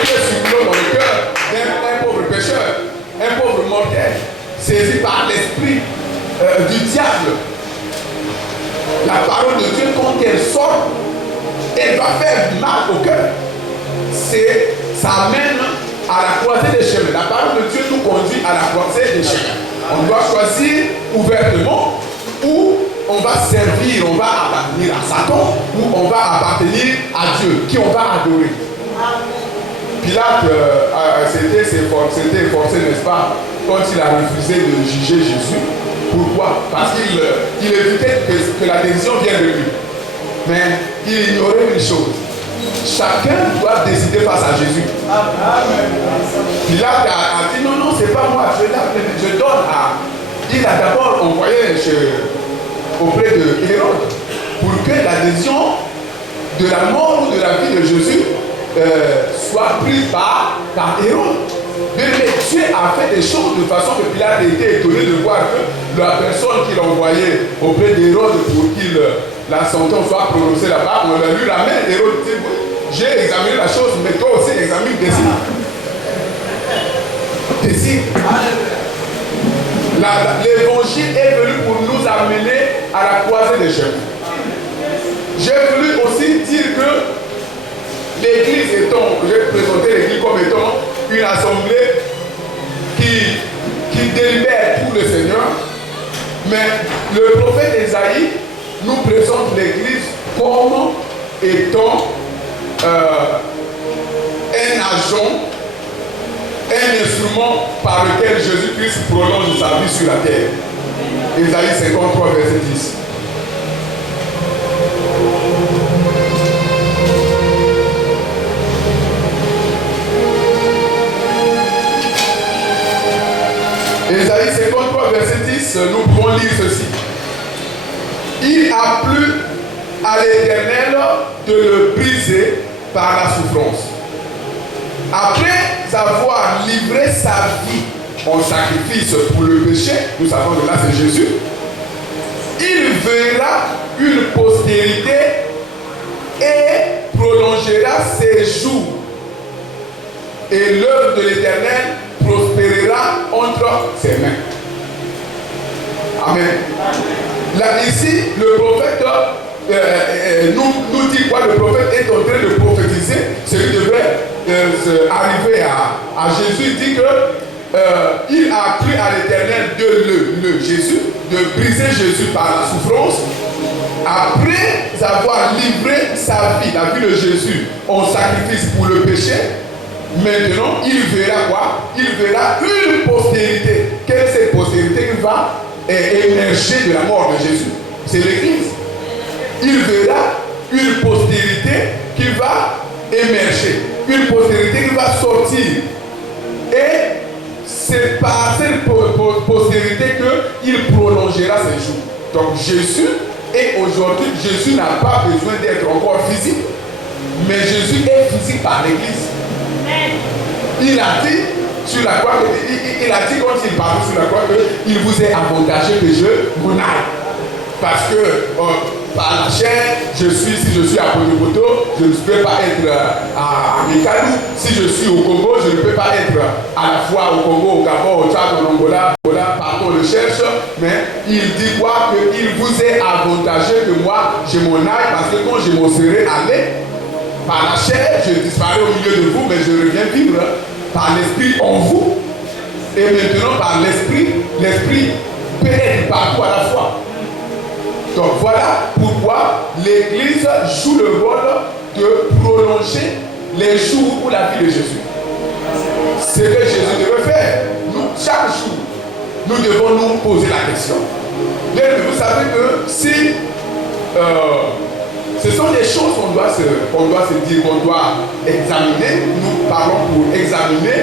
circulant dans le cœur d'un pauvre pécheur, un pauvre mortel, saisi par l'esprit du diable. La parole de Dieu, quand elle sort, elle va faire mal au cœur. Ça amène à la croisée des chemins. La parole de Dieu nous conduit à la croisée des chemins. On doit choisir ouvertement où on va servir, on va appartenir à Satan, ou on va appartenir à Dieu, qui on va adorer. Pilate s'était efforcé, n'est-ce pas, quand il a refusé de juger Jésus. Pourquoi? Parce qu'il évitait que la décision vienne de lui. Mais il ignorait une chose. Chacun doit décider face à Jésus. Pilate a dit non, c'est pas moi, je donne à. Il a d'abord envoyé auprès de Hérode pour que la décision de la mort ou de la vie de Jésus soit prise par Hérode. Mais Dieu a fait des choses de façon que Pilate a été étonné de voir que la personne qu'il envoyait auprès d'Hérode pour qu'il la sentence soit prononcée là-bas, on a lui ramène. Hérode dit j'ai examiné la chose, mais toi aussi examine, décide. Décide. L'évangile est venu pour nous amener à la croisée des chemins. J'ai voulu aussi dire que l'église étant, j'ai présenté l'église comme étant une assemblée qui délibère pour le Seigneur, Mais le prophète Ésaïe nous présente l'Église comme étant un agent, un instrument par lequel Jésus-Christ prolonge sa vie sur la terre. Ésaïe 53, verset 10. Ésaïe 53, verset 10, nous pouvons lire ceci. Il a plu à l'Éternel de le briser par la souffrance. Après avoir livré sa vie en sacrifice pour le péché, nous savons que là c'est Jésus, il verra une postérité et prolongera ses jours. Et l'œuvre de l'Éternel prospérera entre ses mains. Amen. Là, ici, le prophète nous dit quoi? Le prophète est en train de prophétiser ce qui devrait arriver à Jésus. Il dit que il a plu à l'Éternel de Jésus, de briser Jésus par la souffrance. Après avoir livré sa vie, la vie de Jésus, en sacrifice pour le péché, maintenant, il verra quoi? Il verra une postérité. Quelle est cette postérité qui va émerger de la mort de Jésus? C'est l'Église. Il verra une postérité qui va émerger, une postérité qui va sortir. Et c'est par cette postérité qu'il prolongera ses jours. Donc Jésus, et aujourd'hui, Jésus n'a pas besoin d'être encore physique, mais Jésus est physique par l'Église. Il a dit sur la croix, il a dit quand il parlait sur la croix qu'il vous est avantageux que je m'en aille. Parce que par la chair, si je suis à Potopoto, je ne peux pas être à Mikalu. Si je suis au Congo, je ne peux pas être à la fois au Congo, au Gabon, au Tchad, en Angola, partout on le cherche. Mais il dit quoi? Qu'il vous est avantageux que moi, je m'en aille, parce que quand je m'en serai allé, par la chair, je disparais au milieu de vous, mais je reviens vivre par l'esprit en vous. Et maintenant, par l'esprit peut être partout à la fois. Donc voilà pourquoi l'Église joue le rôle de prolonger les jours pour la vie de Jésus. C'est ce que Jésus devait faire. Nous, chaque jour, nous devons nous poser la question. Vous savez que si ce sont des choses qu'on doit se dire, qu'on doit examiner. Nous parlons pour examiner,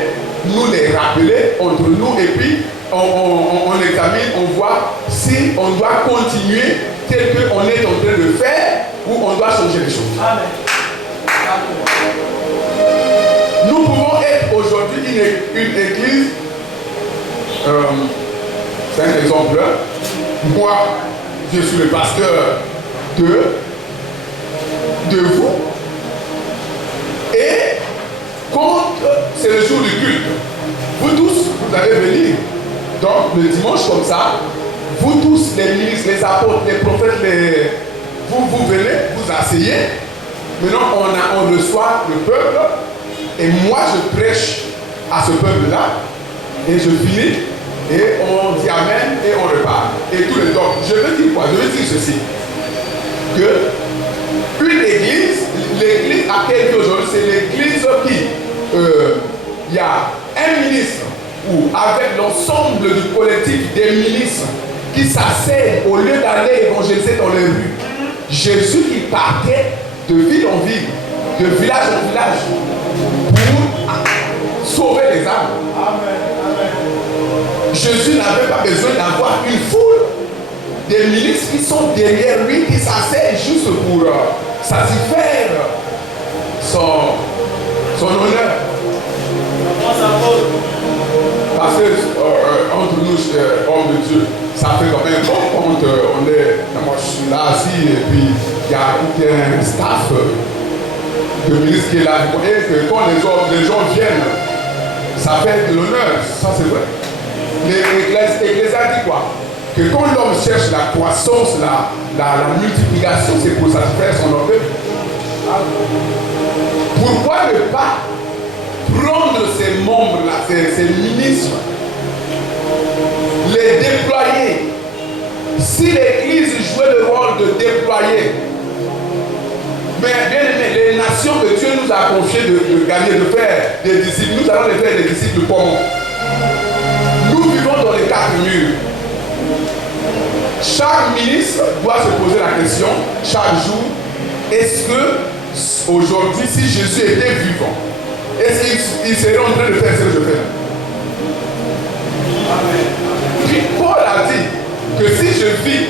nous les rappeler entre nous et puis on examine, on voit si on doit continuer tel qu'on est en train de faire ou on doit changer les choses. Amen. Nous pouvons être aujourd'hui une église, c'est un exemple, moi je suis le pasteur de vous, et quand c'est le jour du culte, vous tous, vous allez venir. Donc le dimanche comme ça, vous tous, les ministres, les apôtres, les prophètes, vous venez, vous asseyez. Maintenant on reçoit le peuple, et moi je prêche à ce peuple-là, et je finis, et on dit amen, et on repart. Et tous les donc, je veux dire quoi? Je veux dire ceci, que une église, l'église à laquelle aujourd'hui, c'est l'église qui, il y a un ministre, ou avec l'ensemble du collectif des ministres qui s'asseyent au lieu d'aller évangéliser dans les rues. Jésus qui partait de ville en ville, de village en village, pour sauver les âmes. Amen. Amen. Jésus n'avait pas besoin d'avoir une foule des ministres qui sont derrière lui, qui s'asseyent juste pour satisfaire son honneur. Parce que entre nous, hommes de Dieu, ça fait quand même bon quand on est, moi je suis là assis et puis il y a un staff de ministre qui est là. Vous voyez que quand les gens viennent, ça fait de l'honneur, ça c'est vrai. L'Église a dit quoi? Que quand l'homme cherche la croissance, la multiplication, c'est pour satisfaire son orgueil. Pourquoi ne pas prendre ces membres-là, ces ministres, les déployer Si l'Église jouait le rôle de déployer, mais bien aimé, les nations que Dieu nous a confiées de gagner, de faire des disciples, nous allons les faire des disciples comment? Nous vivons dans les 4 murs. Chaque ministre doit se poser la question, chaque jour, est-ce que aujourd'hui, si Jésus était vivant, est-ce qu'il serait en train de faire ce que je fais? Puis Paul a dit que si je vis,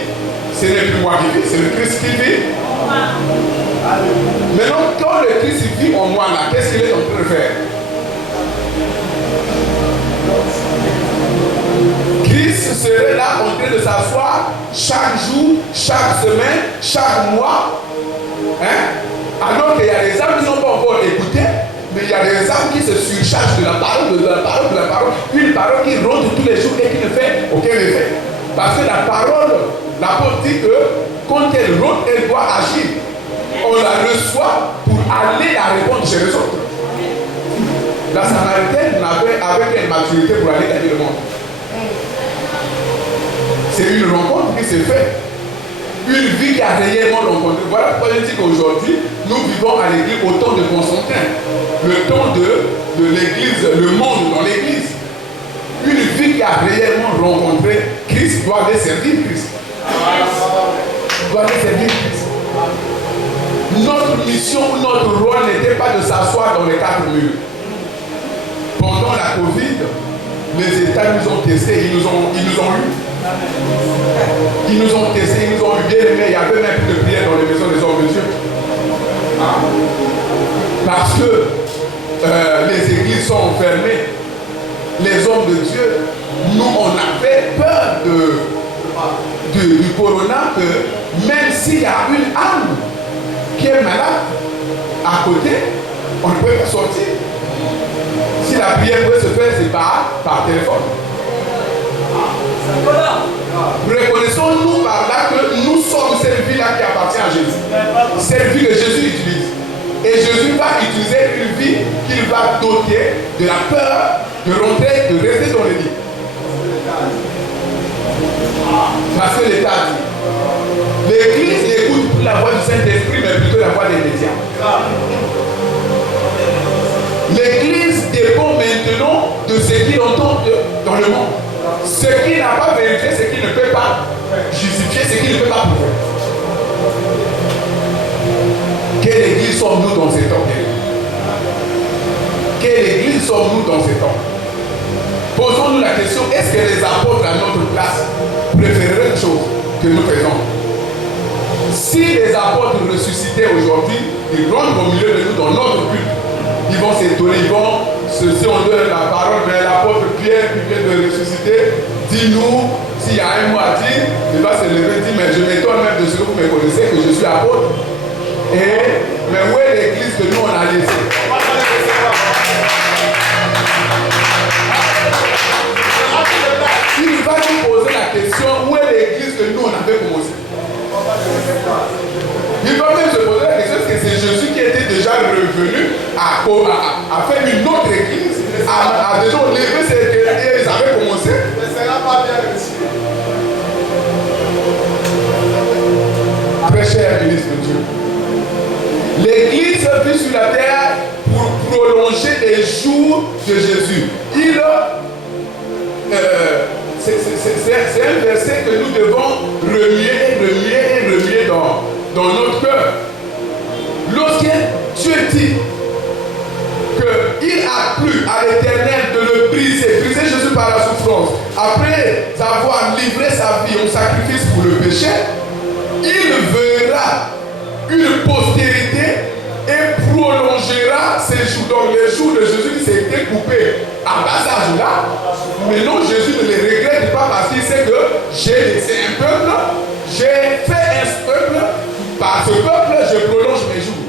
ce n'est plus moi qui vis, c'est le Christ qui vit. Maintenant, quand le Christ vit en moi, là, qu'est-ce qu'il est en train de faire? Christ serait là en train de s'asseoir chaque jour, chaque semaine, chaque mois. Hein? Alors qu'il y a des âmes qui n'ont pas encore écouté, mais il y a des âmes qui se surchargent de la parole, de la parole, de la parole. Une parole qui rentre tous les jours et qui ne fait aucun effet. Parce que la parole, l'apôtre dit que quand elle rentre, elle doit agir. On la reçoit pour aller la répondre chez les autres. La Samaritaine avait une maturité pour aller gagner le monde. C'est une rencontre qui s'est faite. Une vie qui a réellement rencontré. Voilà pourquoi je dis qu'aujourd'hui, nous vivons à l'église au temps de Constantin. Le temps de l'église, le monde dans l'église. Une vie qui a réellement rencontré Christ doit aller servir Christ. Doit aller servir Christ. Notre mission, notre rôle n'était pas de s'asseoir dans les 4 murs. Pendant la Covid, les États nous ont testés, ils nous ont eu. Ils nous ont testés, ils nous ont eu bien aimés. Il y avait même plus de prières dans les maisons des hommes de Dieu. Parce que les églises sont fermées. Les hommes de Dieu, nous on avait peur du corona, que même s'il y a une âme qui est malade à côté, on ne peut pas sortir. Si la prière peut se faire, c'est par téléphone. Reconnaissons-nous par là que nous sommes cette vie-là qui appartient à Jésus. Cette vie que Jésus utilise. Et Jésus va utiliser une vie qu'il va doter de la peur de rentrer, de rester dans le lit. Parce que l'État dit, l'Église n'écoute plus la voix du Saint-Esprit, mais plutôt la voix des médias. L'Église dépend maintenant de ce qu'il entend dans le monde. Ce qui n'a pas vérifié, ce qui ne peut pas justifier, ce qui ne peut pas prouver. Quelle Église sommes-nous dans ces temps? Quelle Église sommes-nous dans ces temps? Posons-nous la question, est-ce que les apôtres à notre place préféreraient une chose que nous faisons? Si les apôtres ressuscitaient aujourd'hui, ils rentrent au milieu de nous dans notre culte. Ils vont s'étonner, ils vont si on donne la parole, mais l'apôtre Pierre qui vient de ressusciter, dis-nous s'il y a un mot à dire, il va se lever et dire, mais je m'étonne même de ce que vous me connaissez, que je suis apôtre. Mais où est l'église que nous on a laissée? Il va nous poser la question, où est l'église que nous on avait commencé? Il va même se poser la question, est-ce que c'est Jésus qui était déjà revenu à faire une autre église, à déjà lever cette église et ils avaient commencé? Mais ça n'a pas bien reçu. Très cher ministre de Dieu, l'église vit sur la terre pour prolonger les jours de Jésus. C'est un verset que nous devons remuer dans notre cœur. Lorsque Dieu dit qu'il a plu à l'Éternel de le briser Jésus par la souffrance, après avoir livré sa vie en sacrifice pour le péché, il verra une postérité et prolongera ses jours. Donc les jours de Jésus qui s'étaient coupés à bas âge là, mais non, Jésus ne les regrette pas parce qu'il sait que j'ai laissé un peuple, j'ai fait un peuple, par ce peuple je prolonge mes jours.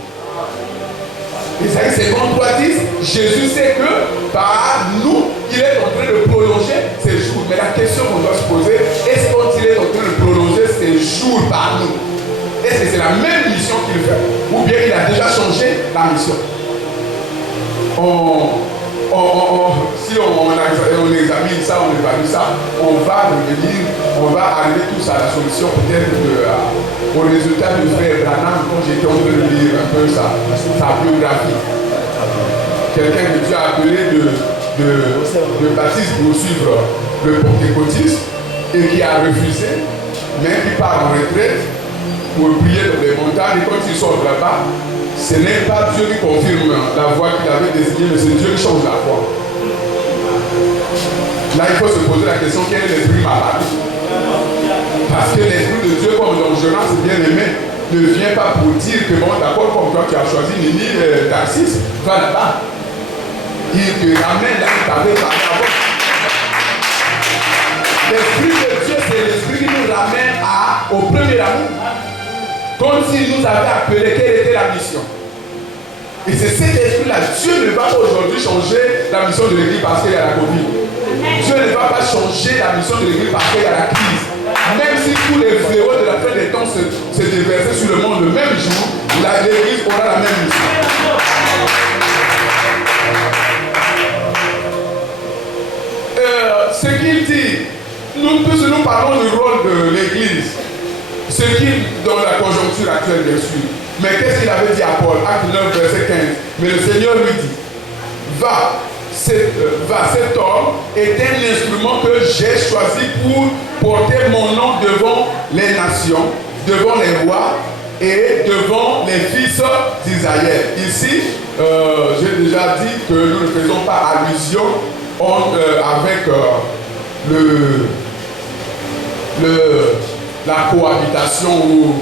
Isaïe 53 dit, Jésus sait que par nous, il est en train de prolonger ses jours. Mais la question qu'on doit se poser, est-ce qu'il est en train de prolonger ses jours par nous? Est-ce que c'est la même mission qu'il fait? Ou bien il a déjà changé la mission? si on examine ça, on évalue ça, on va revenir, on va arriver tous à la solution peut-être au résultat du frère Branham quand j'étais en train de lire un peu sa biographie. Quelqu'un que Dieu a appelé de baptiste pour suivre le pentecôtisme et qui a refusé, mais qui part en retraite pour prier dans les montagnes et quand il sort là-bas, ce n'est pas Dieu qui confirme la voie qu'il avait désignée, mais c'est Dieu qui change la voie. Là, il faut se poser la question, quel est l'esprit malade? Parce que l'esprit de Dieu, comme dans Jonas, bien aimé, ne vient pas pour dire que bon, d'accord, comme toi tu as choisi Nini, Tarsis, va là-bas. Il te ramène là où tu avais parlé avant. L'esprit de Dieu, c'est l'esprit qui nous ramène au premier amour. Comme s'il nous avait appelé, quelle était la mission. Et c'est cet esprit-là. Dieu ne va pas aujourd'hui changer la mission de l'église parce qu'il y a la Covid. Dieu ne va pas changer la mission de l'église parce qu'il y a la crise. Même si tous les fléaux de la fin des temps se déversaient sur le monde le même jour, l'église aura la même mission. Ce qu'il dit, nous parlons du rôle de l'église. Ce qui, dans la conjoncture actuelle, bien sûr. Mais qu'est-ce qu'il avait dit à Paul, acte 9, verset 15? Mais le Seigneur lui dit, va, cet homme est un instrument que j'ai choisi pour porter mon nom devant les nations, devant les rois et devant les fils d'Israël. Ici, j'ai déjà dit que nous ne faisons pas allusion avec la cohabitation ou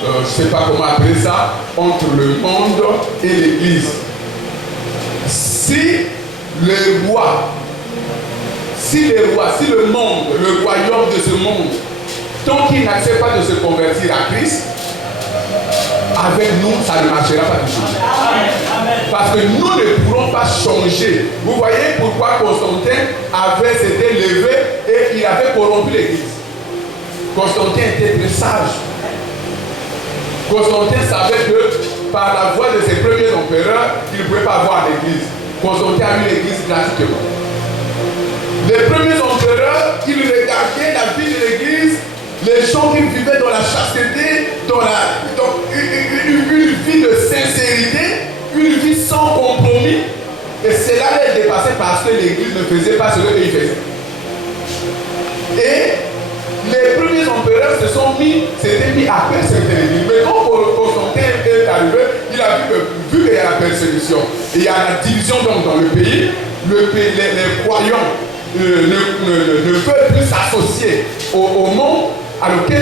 je ne sais pas comment appeler ça, entre le monde et l'église. Si le monde, le royaume de ce monde, tant qu'il n'accepte pas de se convertir à Christ, avec nous, ça ne marchera pas du tout. Parce que nous ne pourrons pas changer. Vous voyez pourquoi Constantin avait s'était levé et il avait corrompu l'église. Constantin était très sage. Constantin savait que par la voix de ses premiers empereurs, il ne pouvait pas avoir l'église. Constantin a eu l'église gratuitement. Les premiers empereurs, ils regardaient la vie de l'église, les gens qui vivaient dans la chasteté, dans une vie de sincérité, une vie sans compromis. Et cela les dépassait parce que l'église ne faisait pas ce qu'ils faisaient. Et les premiers empereurs s'étaient mis à persécuter l'église. Mais quand Constantin est arrivé, il a vu qu'il y a la persécution, et il y a la division dans le pays, les croyants ne veulent plus s'associer au monde avec les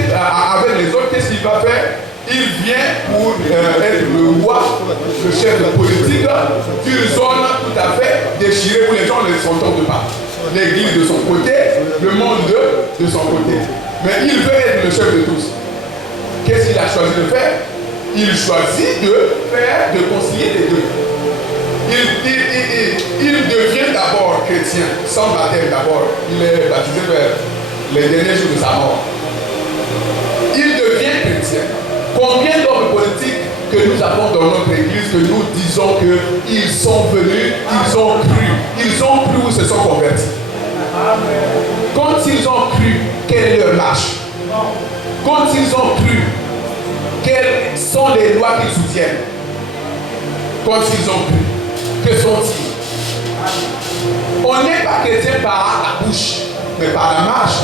autres. Qu'est-ce qu'il va faire? Il vient pour être le roi, le chef politique d'une zone tout à fait déchirée où les gens ne s'entendent pas. L'église de son côté, le monde de son côté. Mais il veut être le chef de tous. Qu'est-ce qu'il a choisi de faire? Il choisit de concilier les deux. Il devient d'abord chrétien, sans baptême d'abord. Il est baptisé vers les derniers jours de sa mort. Il devient chrétien. Combien d'hommes politiques que nous avons dans notre église que nous disons qu'ils sont venus, ils ont cru ou se sont convertis. Quand ils ont cru, quelle est leur marche? Quand ils ont cru, quelles sont les lois qu'ils soutiennent? Quand ils ont cru, que sont-ils? On n'est pas chrétien par la bouche, mais par la marche.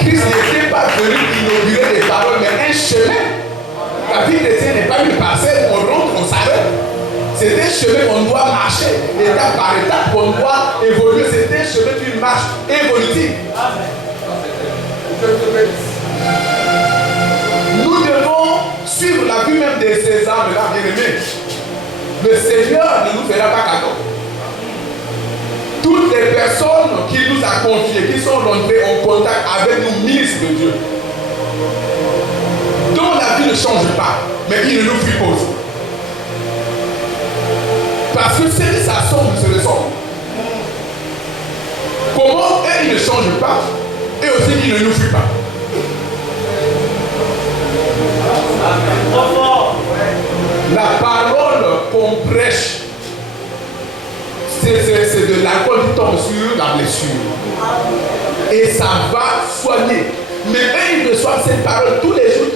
Christ n'était pas venu inaugurer des paroles, mais un chemin. La vie chrétienne n'est pas une parcelle, on rentre, on s'arrête. C'est un chemin qu'on doit marcher, étape par étape, qu'on doit évoluer. C'est un chemin d'une marche évolutive. Nous devons suivre la vie même de ces âmes-là, bien-aimés. Le Seigneur ne nous fera pas cadeau. Toutes les personnes qui nous a confiées, qui sont rentrées en contact avec nous, ministres de Dieu, dont la vie ne change pas, mais qui ne nous fripose. Parce que ceux qui s'assemblent se ressemblent. Comment eux, ils ne changent pas, et aussi qu'ils ne nous fuient pas. La parole qu'on prêche, c'est de l'alcool qui tombe sur la blessure. Et ça va soigner. Mais eux, ils reçoivent cette parole tous les jours.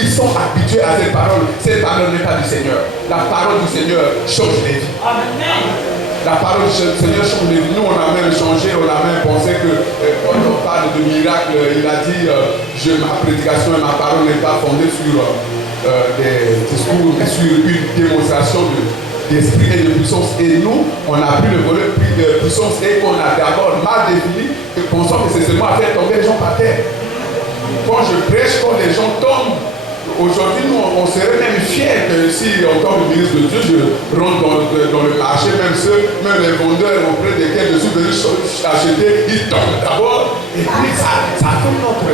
Ils sont habitués à cette parole. Cette parole n'est pas du Seigneur. La parole du Seigneur change les vies. La parole du Seigneur change les vies. Nous, on a même changé, on a même pensé que quand on parle de miracle, il a dit ma prédication et ma parole n'est pas fondée sur des discours, mais sur une démonstration d'esprit et de puissance. Et nous, on a pris le volet de puissance et qu'on a d'abord mal défini et pensons que c'est seulement à faire tomber les gens par terre. Quand je prêche, quand les gens tombent, aujourd'hui, nous, on serait même fiers que si, en tant que ministre de Dieu, je rentre dans le marché, même les vendeurs auprès desquels je suis venu acheter, ils tombent d'abord, et puis ça fait notre...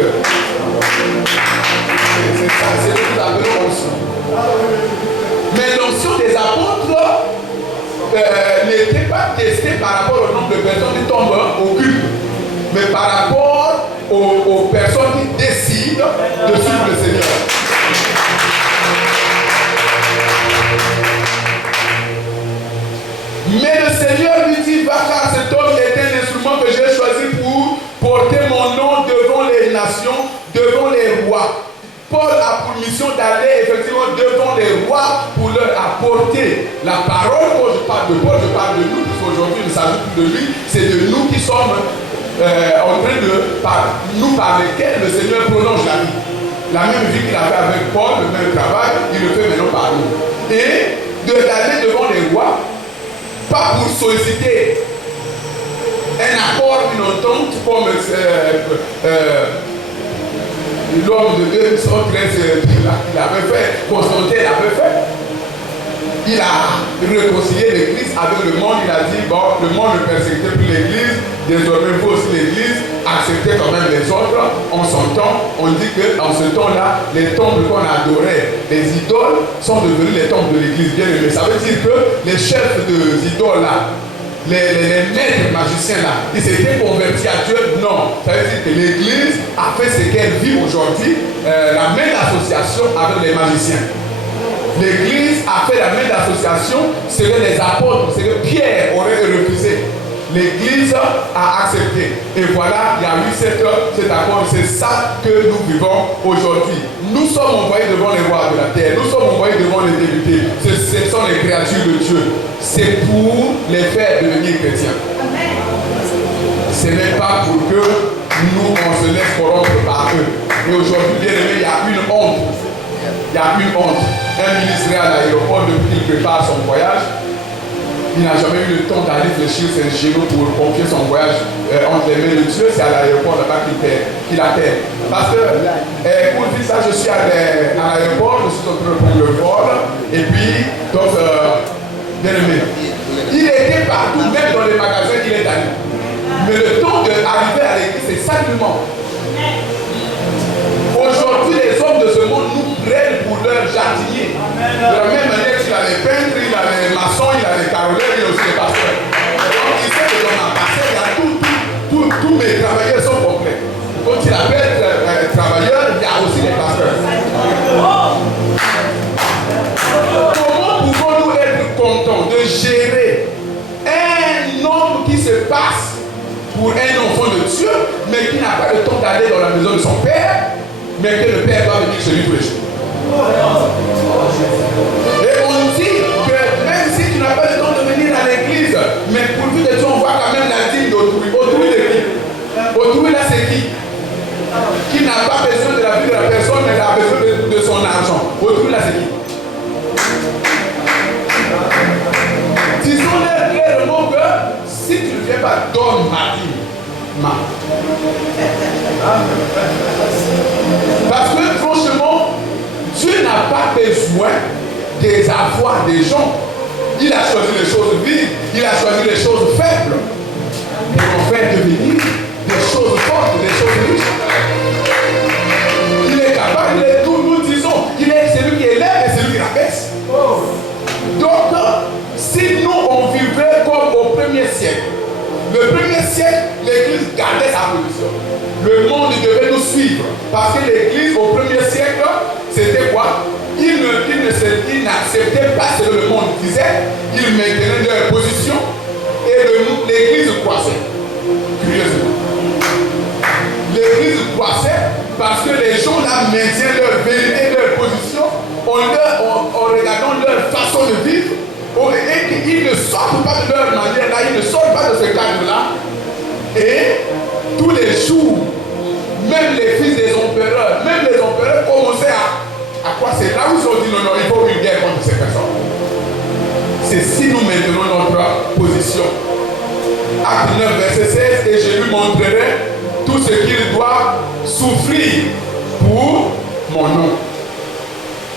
C'est ça, c'est ce que nous appelons l'onction. Mais l'onction des apôtres n'était pas testée par rapport au nombre de personnes qui tombent au culte, mais par rapport aux personnes qui décident de suivre le Seigneur. Mais le Seigneur lui dit, va car cet homme est un instrument que j'ai choisi pour porter mon nom devant les nations, devant les rois. Paul a pour mission d'aller effectivement devant les rois pour leur apporter la parole. Quand je parle de Paul, je parle de nous, puisqu'aujourd'hui il ne s'agit plus de lui, c'est de nous qui sommes en train de par lesquels le Seigneur prolonge la vie. La même vie qu'il a fait avec Paul, le même travail, il le fait maintenant par nous. Et d'aller devant les rois, pas pour solliciter un accord, une entente, comme l'homme de Dieu, son 13, il avait fait, Constantin l'avait fait. Il a réconcilié l'Église avec le monde. Il a dit, bon, le monde ne persécutait plus l'Église, désormais vous aussi l'Église, acceptez quand même les autres. En son temps, on dit qu'en ce temps-là, les tombes qu'on adorait, les idoles, sont devenues les tombes de l'Église. Bien aimé. Ça veut dire que les chefs des idoles-là, les maîtres magiciens-là, ils s'étaient convertis à Dieu. Non, ça veut dire que l'Église a fait ce qu'elle vit aujourd'hui, la même association avec les magiciens. L'Église a fait la même association, c'est que les apôtres, c'est que Pierre aurait refusé. L'Église a accepté. Et voilà, il y a eu cet accord. C'est ça que nous vivons aujourd'hui. Nous sommes envoyés devant les rois de la terre. Nous sommes envoyés devant les députés. Ce sont les créatures de Dieu. C'est pour les faire devenir chrétiens. Ce n'est pas pour que nous, on se laisse corrompre par eux. Et aujourd'hui, bien aimé, il y a une honte. Il y a une honte. Un ministre est à l'aéroport depuis qu'il prépare son voyage. Il n'a jamais eu le temps d'aller réfléchir sur un génie pour confier son voyage entre les mains de Dieu. C'est à l'aéroport là-bas qu'il attend. Parce que, pour dire ça, je suis à l'aéroport, je suis en train de prendre le vol. Et puis, donc, bien aimé, il était partout, même dans les magasins, il est allé. Mais le temps d'arriver à l'église, c'est simplement. Aujourd'hui, les hommes de ce monde nous prennent pour leur jardinier. De la même manière qu'il a les peintres, il a les maçons, il a les caroleurs, il a aussi les pasteurs. Donc, il sait que dans ma parcelle, il y a tous mes travailleurs sont complets. Quand il appelle travailleurs, il y a aussi les pasteurs. Comment pouvons-nous être contents de gérer un homme qui se passe pour un enfant de Dieu, mais qui n'a pas le temps d'aller dans la maison de son père, mais que le père va venir chez lui tous les jours? Et on dit que même si tu n'as pas le temps de venir à l'église, mais pour lui de Dieu, on voit quand même la dîme d'autrui. Autrui de qui? Autrui là, c'est qui n'a pas besoin de la vie de la personne, mais a besoin de son argent. Autrui là, c'est qui? Disons-leur clairement que si tu ne viens pas, donne ma dîme. Parce que franchement, Dieu n'a pas besoin des avoirs des gens. Il a choisi les choses vives, il a choisi les choses faibles pour en faire devenir des choses fortes, des choses riches. Il est capable, nous disons, il est celui qui élève et celui qui rabaisse. Donc, si nous on vivait comme au premier siècle, le premier siècle, l'Église gardait sa position. Le monde devait nous suivre. Parce que l'Église, au premier siècle, c'était quoi? Ils n'acceptaient pas ce que le monde disait. Ils maintenaient leur position. Et le l'église croissait. Curieusement. L'église croissait parce que les gens là maintiennent leur vérité, leur position, en regardant leur façon de vivre, et ils ne sortent pas de leur manière là, ils ne sortent pas de ce cadre-là. Et tous les jours, même les fils des empereurs commençaient à quoi? C'est là où ils ont dit non, il faut une guerre contre ces personnes. C'est si nous maintenons notre position. Acte 9, verset 16, et je lui montrerai tout ce qu'il doit souffrir pour mon nom.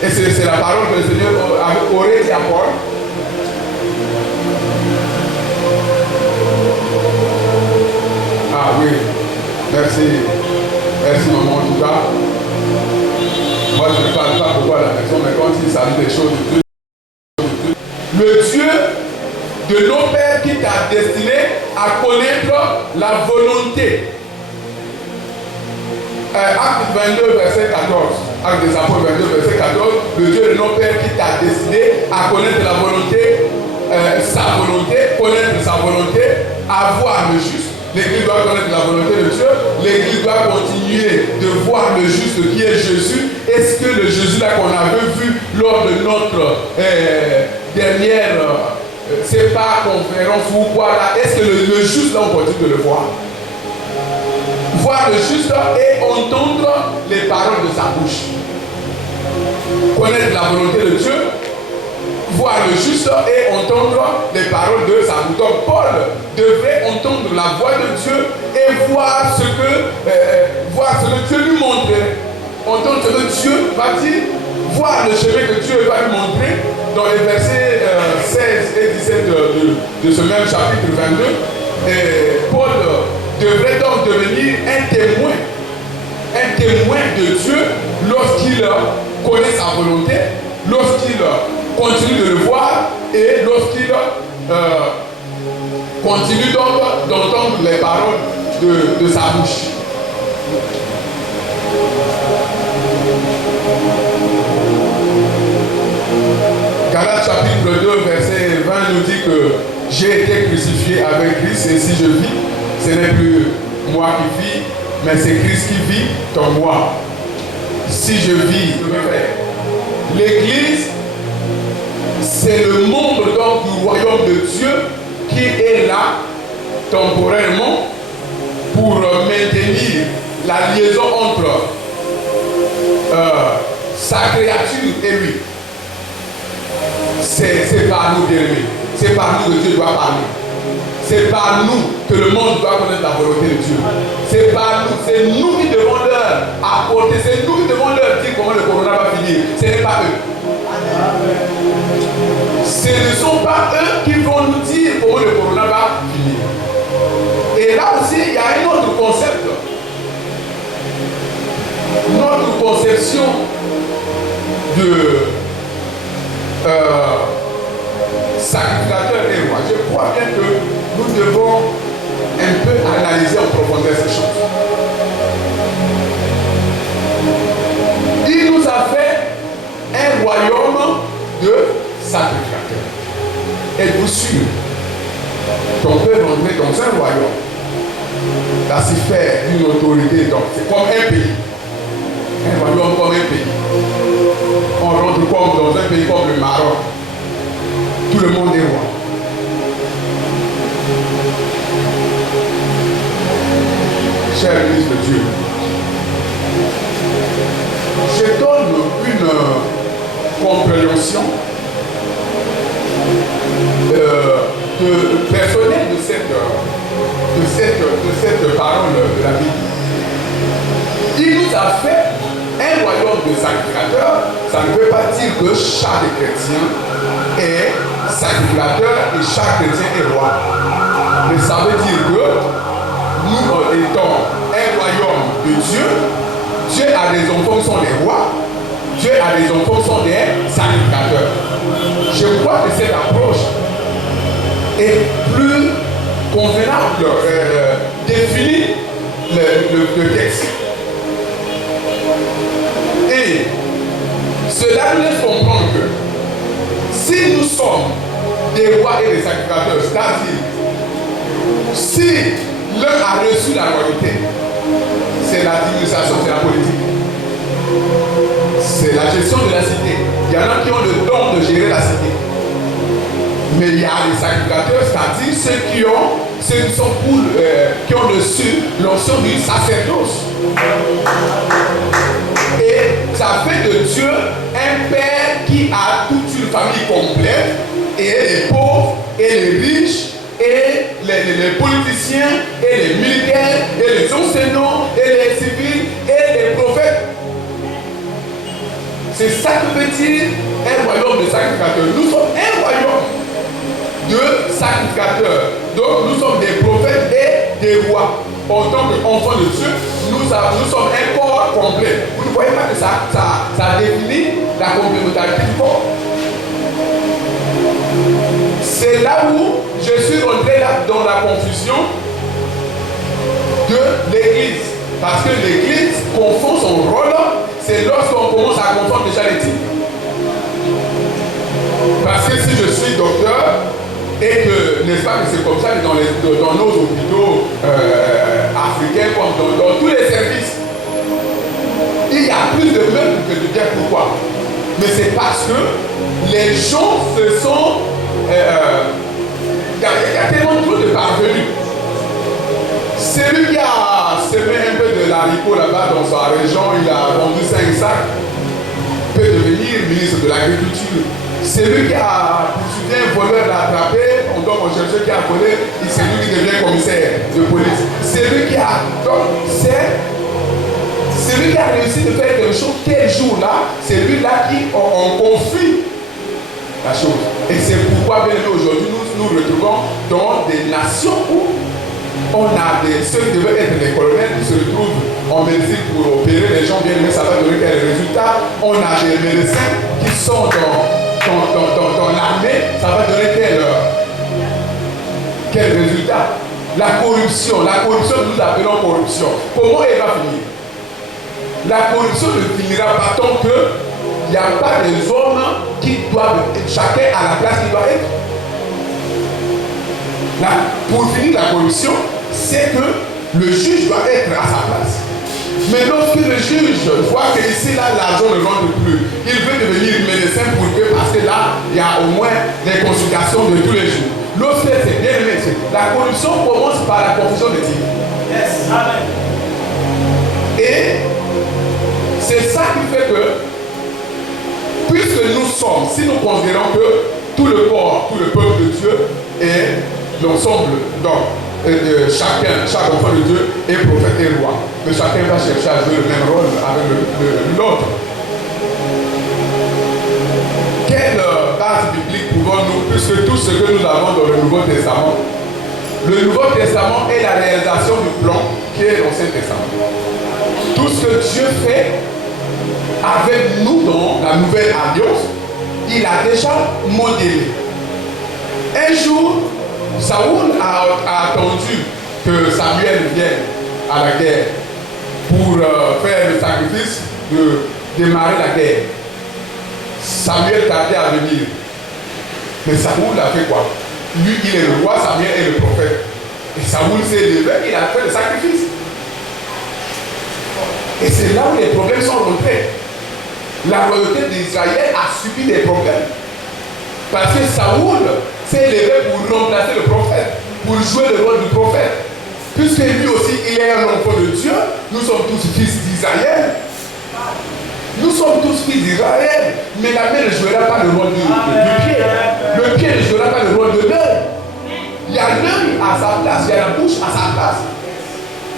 Et c'est la parole que le Seigneur aurait dit à Paul. Ah oui, merci. Merci maman en tout cas. Moi je ne parle pas beaucoup à la maison, mais quand il s'agit des choses de Dieu, le Dieu de nos pères qui t'a destiné à connaître la volonté. Acte 22, verset 14. Acte des Apôtres 22, verset 14. Le Dieu de nos pères qui t'a destiné à connaître la volonté, sa volonté, connaître sa volonté, avoir le juste. L'Église doit connaître la volonté de Dieu. L'Église doit continuer de voir le juste qui est Jésus. Est-ce que le Jésus là qu'on avait vu lors de notre dernière c'est pas conférence ou quoi là, est-ce que le juste là on continue de le voir? Voir le juste et entendre les paroles de sa bouche. Connaître la volonté de Dieu, voir le juste et entendre les paroles de sa bouche. Donc Paul devait entendre la voix de Dieu et voir ce que Dieu lui montrait. Entendre ce que Dieu va dire, voir le chemin que Dieu va lui montrer. Dans les versets 16 et 17 de ce même chapitre 22, Paul devrait donc devenir un témoin de Dieu lorsqu'il connaît sa volonté, lorsqu'il continue de le voir et lorsqu'il continue donc d'entendre les paroles de sa bouche. Galates chapitre 2, verset 20 nous dit que j'ai été crucifié avec Christ et si je vis, ce n'est plus moi qui vis, mais c'est Christ qui vit en moi. Si je vis, l'Église, c'est le membre donc du royaume de Dieu qui est là temporairement pour maintenir la liaison entre sa créature et lui. C'est par nous, bien aimés. C'est par nous que Dieu doit parler. C'est par nous que le monde doit connaître la volonté de Dieu. C'est par nous, c'est nous qui devons leur apporter, c'est nous qui devons leur dire comment le corona va finir. Ce n'est pas eux. Ce ne sont pas eux qui vont nous dire comment le corona va finir. Et là aussi, il y a un autre concept. Notre conception de sacrificateur et roi. Je crois bien que nous devons un peu analyser en profondeur ces choses. Il nous a fait un royaume de sacrificateurs. Êtes-vous sûr qu'on peut rentrer dans un royaume, là s'y faire une autorité, donc c'est comme un pays. Un royaume comme un pays. On rentre comme dans un pays comme le Maroc. Tout le monde est roi. Cher Église de Dieu, je donne une compréhension personnelle de cette parole de la Bible. Il nous a fait un royaume de sacrificateurs. Ça ne veut pas dire que chaque chrétien est sacrificateur et chaque chrétien est roi. Mais ça veut dire que nous étant un royaume de Dieu, Dieu a des enfants qui sont des rois, Dieu a des enfants qui sont des sacrificateurs. Je crois que cette approche est plus convenable, définit le texte. Et cela nous laisse comprendre que si nous sommes des rois et des sacrificateurs, c'est-à-dire Si l'un a reçu la royauté, c'est l'administration, c'est la politique. C'est la gestion de la cité. Il y en a qui ont le don de gérer la cité. Mais il y a les sacrificateurs, c'est-à-dire ceux qui ont reçu l'onction du sacerdoce. Et ça fait de Dieu un père qui a toute une famille complète, et les pauvres, et les riches, et les politiciens, et les militaires, et les enseignants, et les civils, et les prophètes. C'est ça que veut dire un royaume de sacrificateurs. Nous sommes un royaume de sacrificateurs. Donc nous sommes des prophètes et des rois. En tant qu'enfants de Dieu, nous sommes un corps complet. Vous ne voyez pas que ça définit la complémentarité du corps. C'est là où je suis rentré dans la confusion de l'Église. Parce que l'Église confond son rôle, c'est lorsqu'on commence à confondre déjà les types. Parce que si je suis docteur, et que, n'est-ce pas, que c'est comme ça que dans nos hôpitaux africains, comme dans tous les services, il y a plus de meubles que de bien. Pourquoi? Mais c'est parce que les gens se sont... il y a tellement trop de parvenus. Celui qui a semé un peu de l'haricot là-bas dans sa région, il a vendu 5 sacs, peut devenir ministre de l'Agriculture. Celui qui a poursuivi un voleur l'a attrapé, on doit rechercher qui a volé, c'est lui qui devient commissaire de police. Celui qui a réussi de faire quelque chose tel jour-là, c'est lui-là qui on confie la chose. Et c'est pourquoi bien aujourd'hui nous nous retrouvons dans des nations où on a ceux qui devaient être les colonels qui se retrouvent en médecine pour opérer les gens bien, mais ça va donner quel résultat. On a des médecins qui sont dans l'armée, ça va donner quel résultat? La corruption nous appelons corruption. Comment elle va finir? La corruption ne finira pas tant qu'il n'y a pas des hommes qui doivent être chacun à la place qu'il doit être. Pour finir la corruption, c'est que le juge doit être à sa place. Mais lorsque le juge voit que ici, là, l'argent ne rentre plus, il veut devenir médecin parce que là, il y a au moins des consultations de tous les jours. Lorsque c'est bien aimé, la corruption commence par la confusion des types. Yes, amen. Et c'est ça qui fait que, puisque nous sommes, si nous considérons que tout le corps, tout le peuple de Dieu est l'ensemble, donc, chaque enfant de Dieu est prophète et roi. Mais chacun va chercher à jouer le même rôle avec l'autre. Quelle base biblique pouvons-nous, puisque tout ce que nous avons dans le Nouveau Testament, le Nouveau Testament est la réalisation du plan qui est l'Ancien Testament. Tout ce que Dieu fait avec nous dans la nouvelle alliance, il a déjà modélé. Un jour, Saoul a attendu que Samuel vienne à la guerre pour faire le sacrifice de démarrer la guerre. Samuel tardait à venir. Mais Saoul a fait quoi? Lui, il est le roi, Samuel est le prophète. Et Saoul s'est levé, il a fait le sacrifice. Et c'est là où les problèmes sont rentrés. La royauté d'Israël a subi des problèmes. Parce que Saoul s'est levé pour remplacer le prophète, pour jouer le rôle du prophète. Puisque lui aussi, il est un enfant de Dieu, nous sommes tous fils d'Israël. Nous sommes tous fils d'Israël. Mais la main ne jouera pas le rôle du pied. Le pied ne jouera pas le rôle de l'œil. Il y a l'œil à sa place, il y a la bouche à sa place.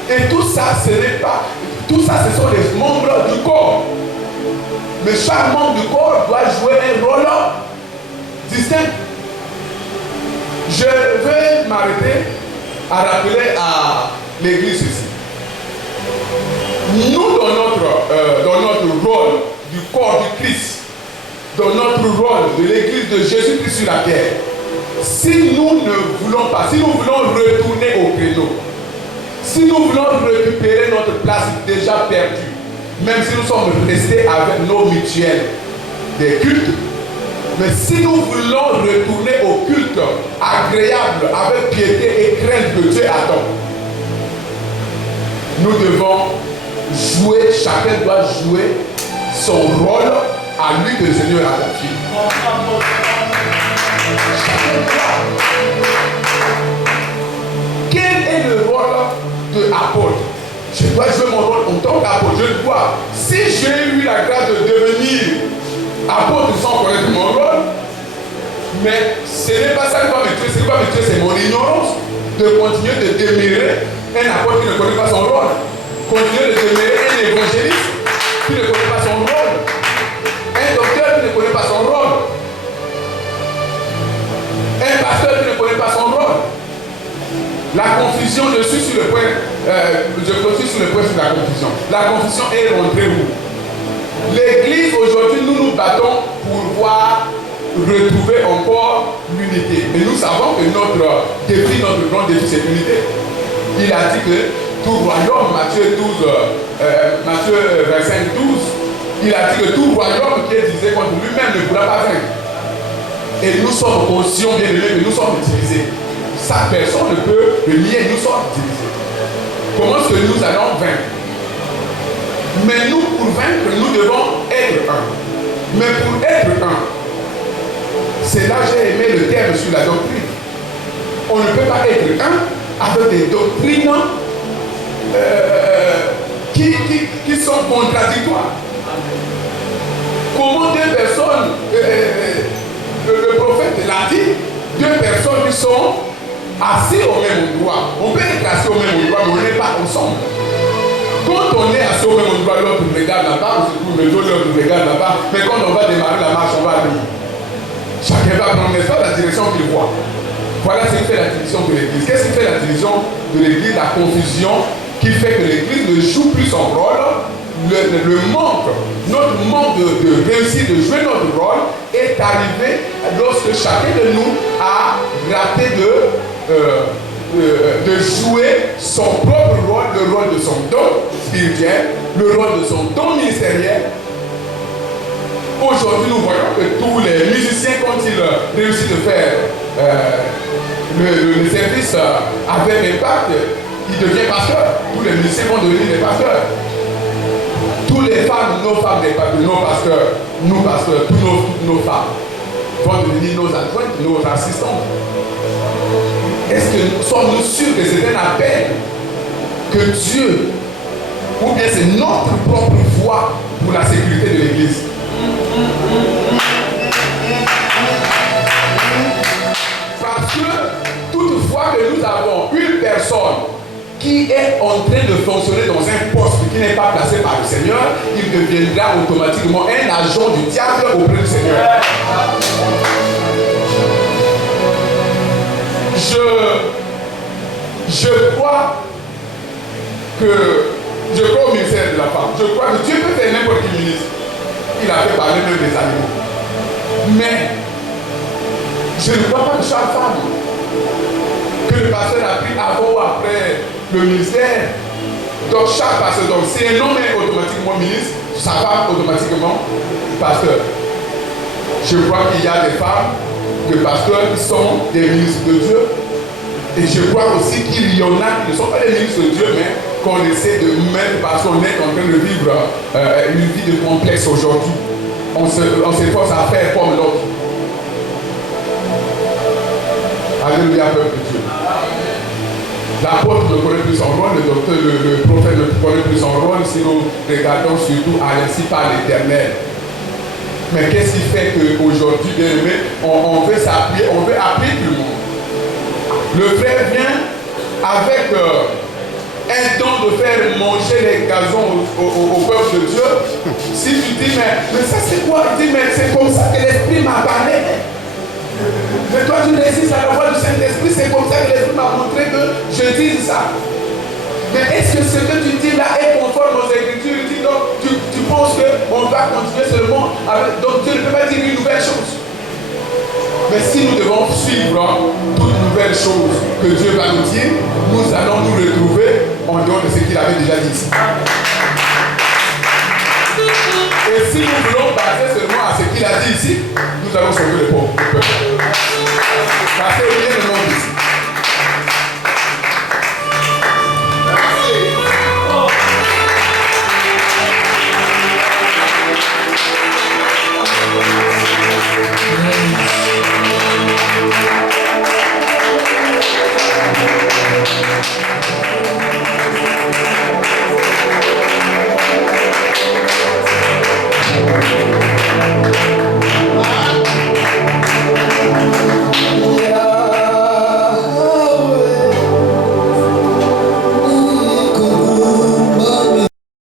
Et tout ça, ce n'est pas. Tout ça, ce sont les membres du corps. Mais chaque membre du corps doit jouer un rôle distinct. Je vais m'arrêter à rappeler à l'église ici. Nous, dans notre rôle du corps du Christ, dans notre rôle de l'église de Jésus-Christ sur la terre, si nous ne voulons pas, si nous voulons retourner au créneau, si nous voulons récupérer notre place déjà perdue, même si nous sommes restés avec nos mutuelles des cultes, Mais si nous voulons retourner au culte agréable, avec piété et crainte que Dieu attend, nous devons jouer, chacun doit jouer son rôle à lui que le Seigneur a confié. Chacun doit. Quel est le rôle de l'apôtre? Je dois jouer mon rôle en tant qu'apôtre. Je dois. Si j'ai eu la grâce de devenir apôtre sans connaître mon rôle, mais ce n'est pas ça qui va me tuer. Ce qui va me tuer, c'est mon ignorance de continuer de demeurer un apôtre qui ne connaît pas son rôle. Continuer de demeurer un évangéliste qui ne connaît pas son rôle. Un docteur qui ne connaît pas son rôle. Un pasteur qui ne connaît pas son rôle. La confusion, je suis sur le point, je continue sur le point sur la confusion. La confusion est rentrée où? L'église, aujourd'hui, nous nous battons pour voir retrouver encore l'unité. Mais nous savons que notre défi, notre grand défi, c'est l'unité. Il a dit que tout royaume, Matthieu 12, Matthieu 25, 12, il a dit que tout royaume qui est divisé contre lui-même ne pourra pas vaincre. Et nous sommes conscients, bien aimés, que nous sommes utilisés. Chaque personne ne peut le nier, nous sommes utilisés. Comment est-ce que nous allons vaincre? Mais nous, pour vaincre, nous devons être un. Mais pour être un, c'est là que j'ai aimé le terme sur la doctrine. On ne peut pas être un avec des doctrines qui sont contradictoires. Comment deux personnes, le prophète l'a dit, deux personnes qui sont assis au même endroit. On peut être assis au même endroit, mais on n'est pas ensemble. Quand on est assis au même endroit, l'autre regarde là-bas, on se trouve le dos, l'autre regarde là-bas, mais quand on va démarrer la marche, on va aller. Chacun va prendre la direction qu'il voit. Voilà ce qui fait la division de l'église. Qu'est-ce qui fait la division de l'église? La confusion qui fait que l'église ne joue plus son rôle. Le manque, notre manque de réussir, de jouer notre rôle est arrivé lorsque chacun de nous a raté de jouer son propre rôle, le rôle de son don spirituel, le rôle de son don ministériel. Aujourd'hui, nous voyons que tous les musiciens, quand ils réussissent de faire le service avec impact, ils deviennent pasteurs. Tous les musiciens vont devenir des pasteurs. Toutes les femmes, nos femmes, nos pasteurs, nous pasteurs, toutes nos femmes vont devenir nos adjointes, nos assistantes. Est-ce que sommes-nous sûrs que c'est un appel que Dieu, ou bien c'est notre propre voie pour la sécurité de l'Église? Parce que toutefois que nous avons une personne qui est en train de fonctionner dans un poste qui n'est pas placé par le Seigneur, il deviendra automatiquement un agent du diable auprès du Seigneur. Je crois au ministère de la femme. Je crois que Dieu peut faire n'importe quel ministre. Il a fait parler même des animaux. Mais je ne crois pas que chaque femme que le pasteur a pris avant ou après le ministère. Donc chaque pasteur, donc si un homme est automatiquement ministre, sa femme automatiquement pasteur. Je crois qu'il y a des femmes, des pasteurs qui sont des ministres de Dieu. Et je crois aussi qu'il y en a qui ne sont pas des ministres de Dieu, mais qu'on essaie de mettre parce qu'on est en train de vivre une vie de complexe aujourd'hui. On s'efforce à faire comme l'autre. Alléluia, peuple de Dieu. L'apôtre ne connaît plus son rôle, le prophète ne connaît plus son rôle si nous regardons surtout ainsi par l'Éternel. Mais qu'est-ce qui fait qu'aujourd'hui, bien aimé, on veut s'appuyer, on veut appuyer tout le monde. Le frère vient avec un don de faire manger les gazons au peuple de Dieu. Si tu dis, mais ça c'est quoi? Il dit, mais c'est comme ça que l'Esprit m'a parlé. Mais toi tu résistes à la voix du Saint-Esprit, c'est comme ça que l'Esprit m'a montré que je dis ça. Mais est-ce que ce que tu dis là est conforme aux Écritures? Tu dis donc, tu penses qu'on va continuer seulement avec... Donc tu ne peux pas dire une nouvelle chose. Mais si nous devons suivre toute nouvelle chose que Dieu va nous dire, nous allons nous retrouver en dehors de ce qu'il avait déjà dit. Et si nous voulons passer seulement à ce qu'il a dit ici,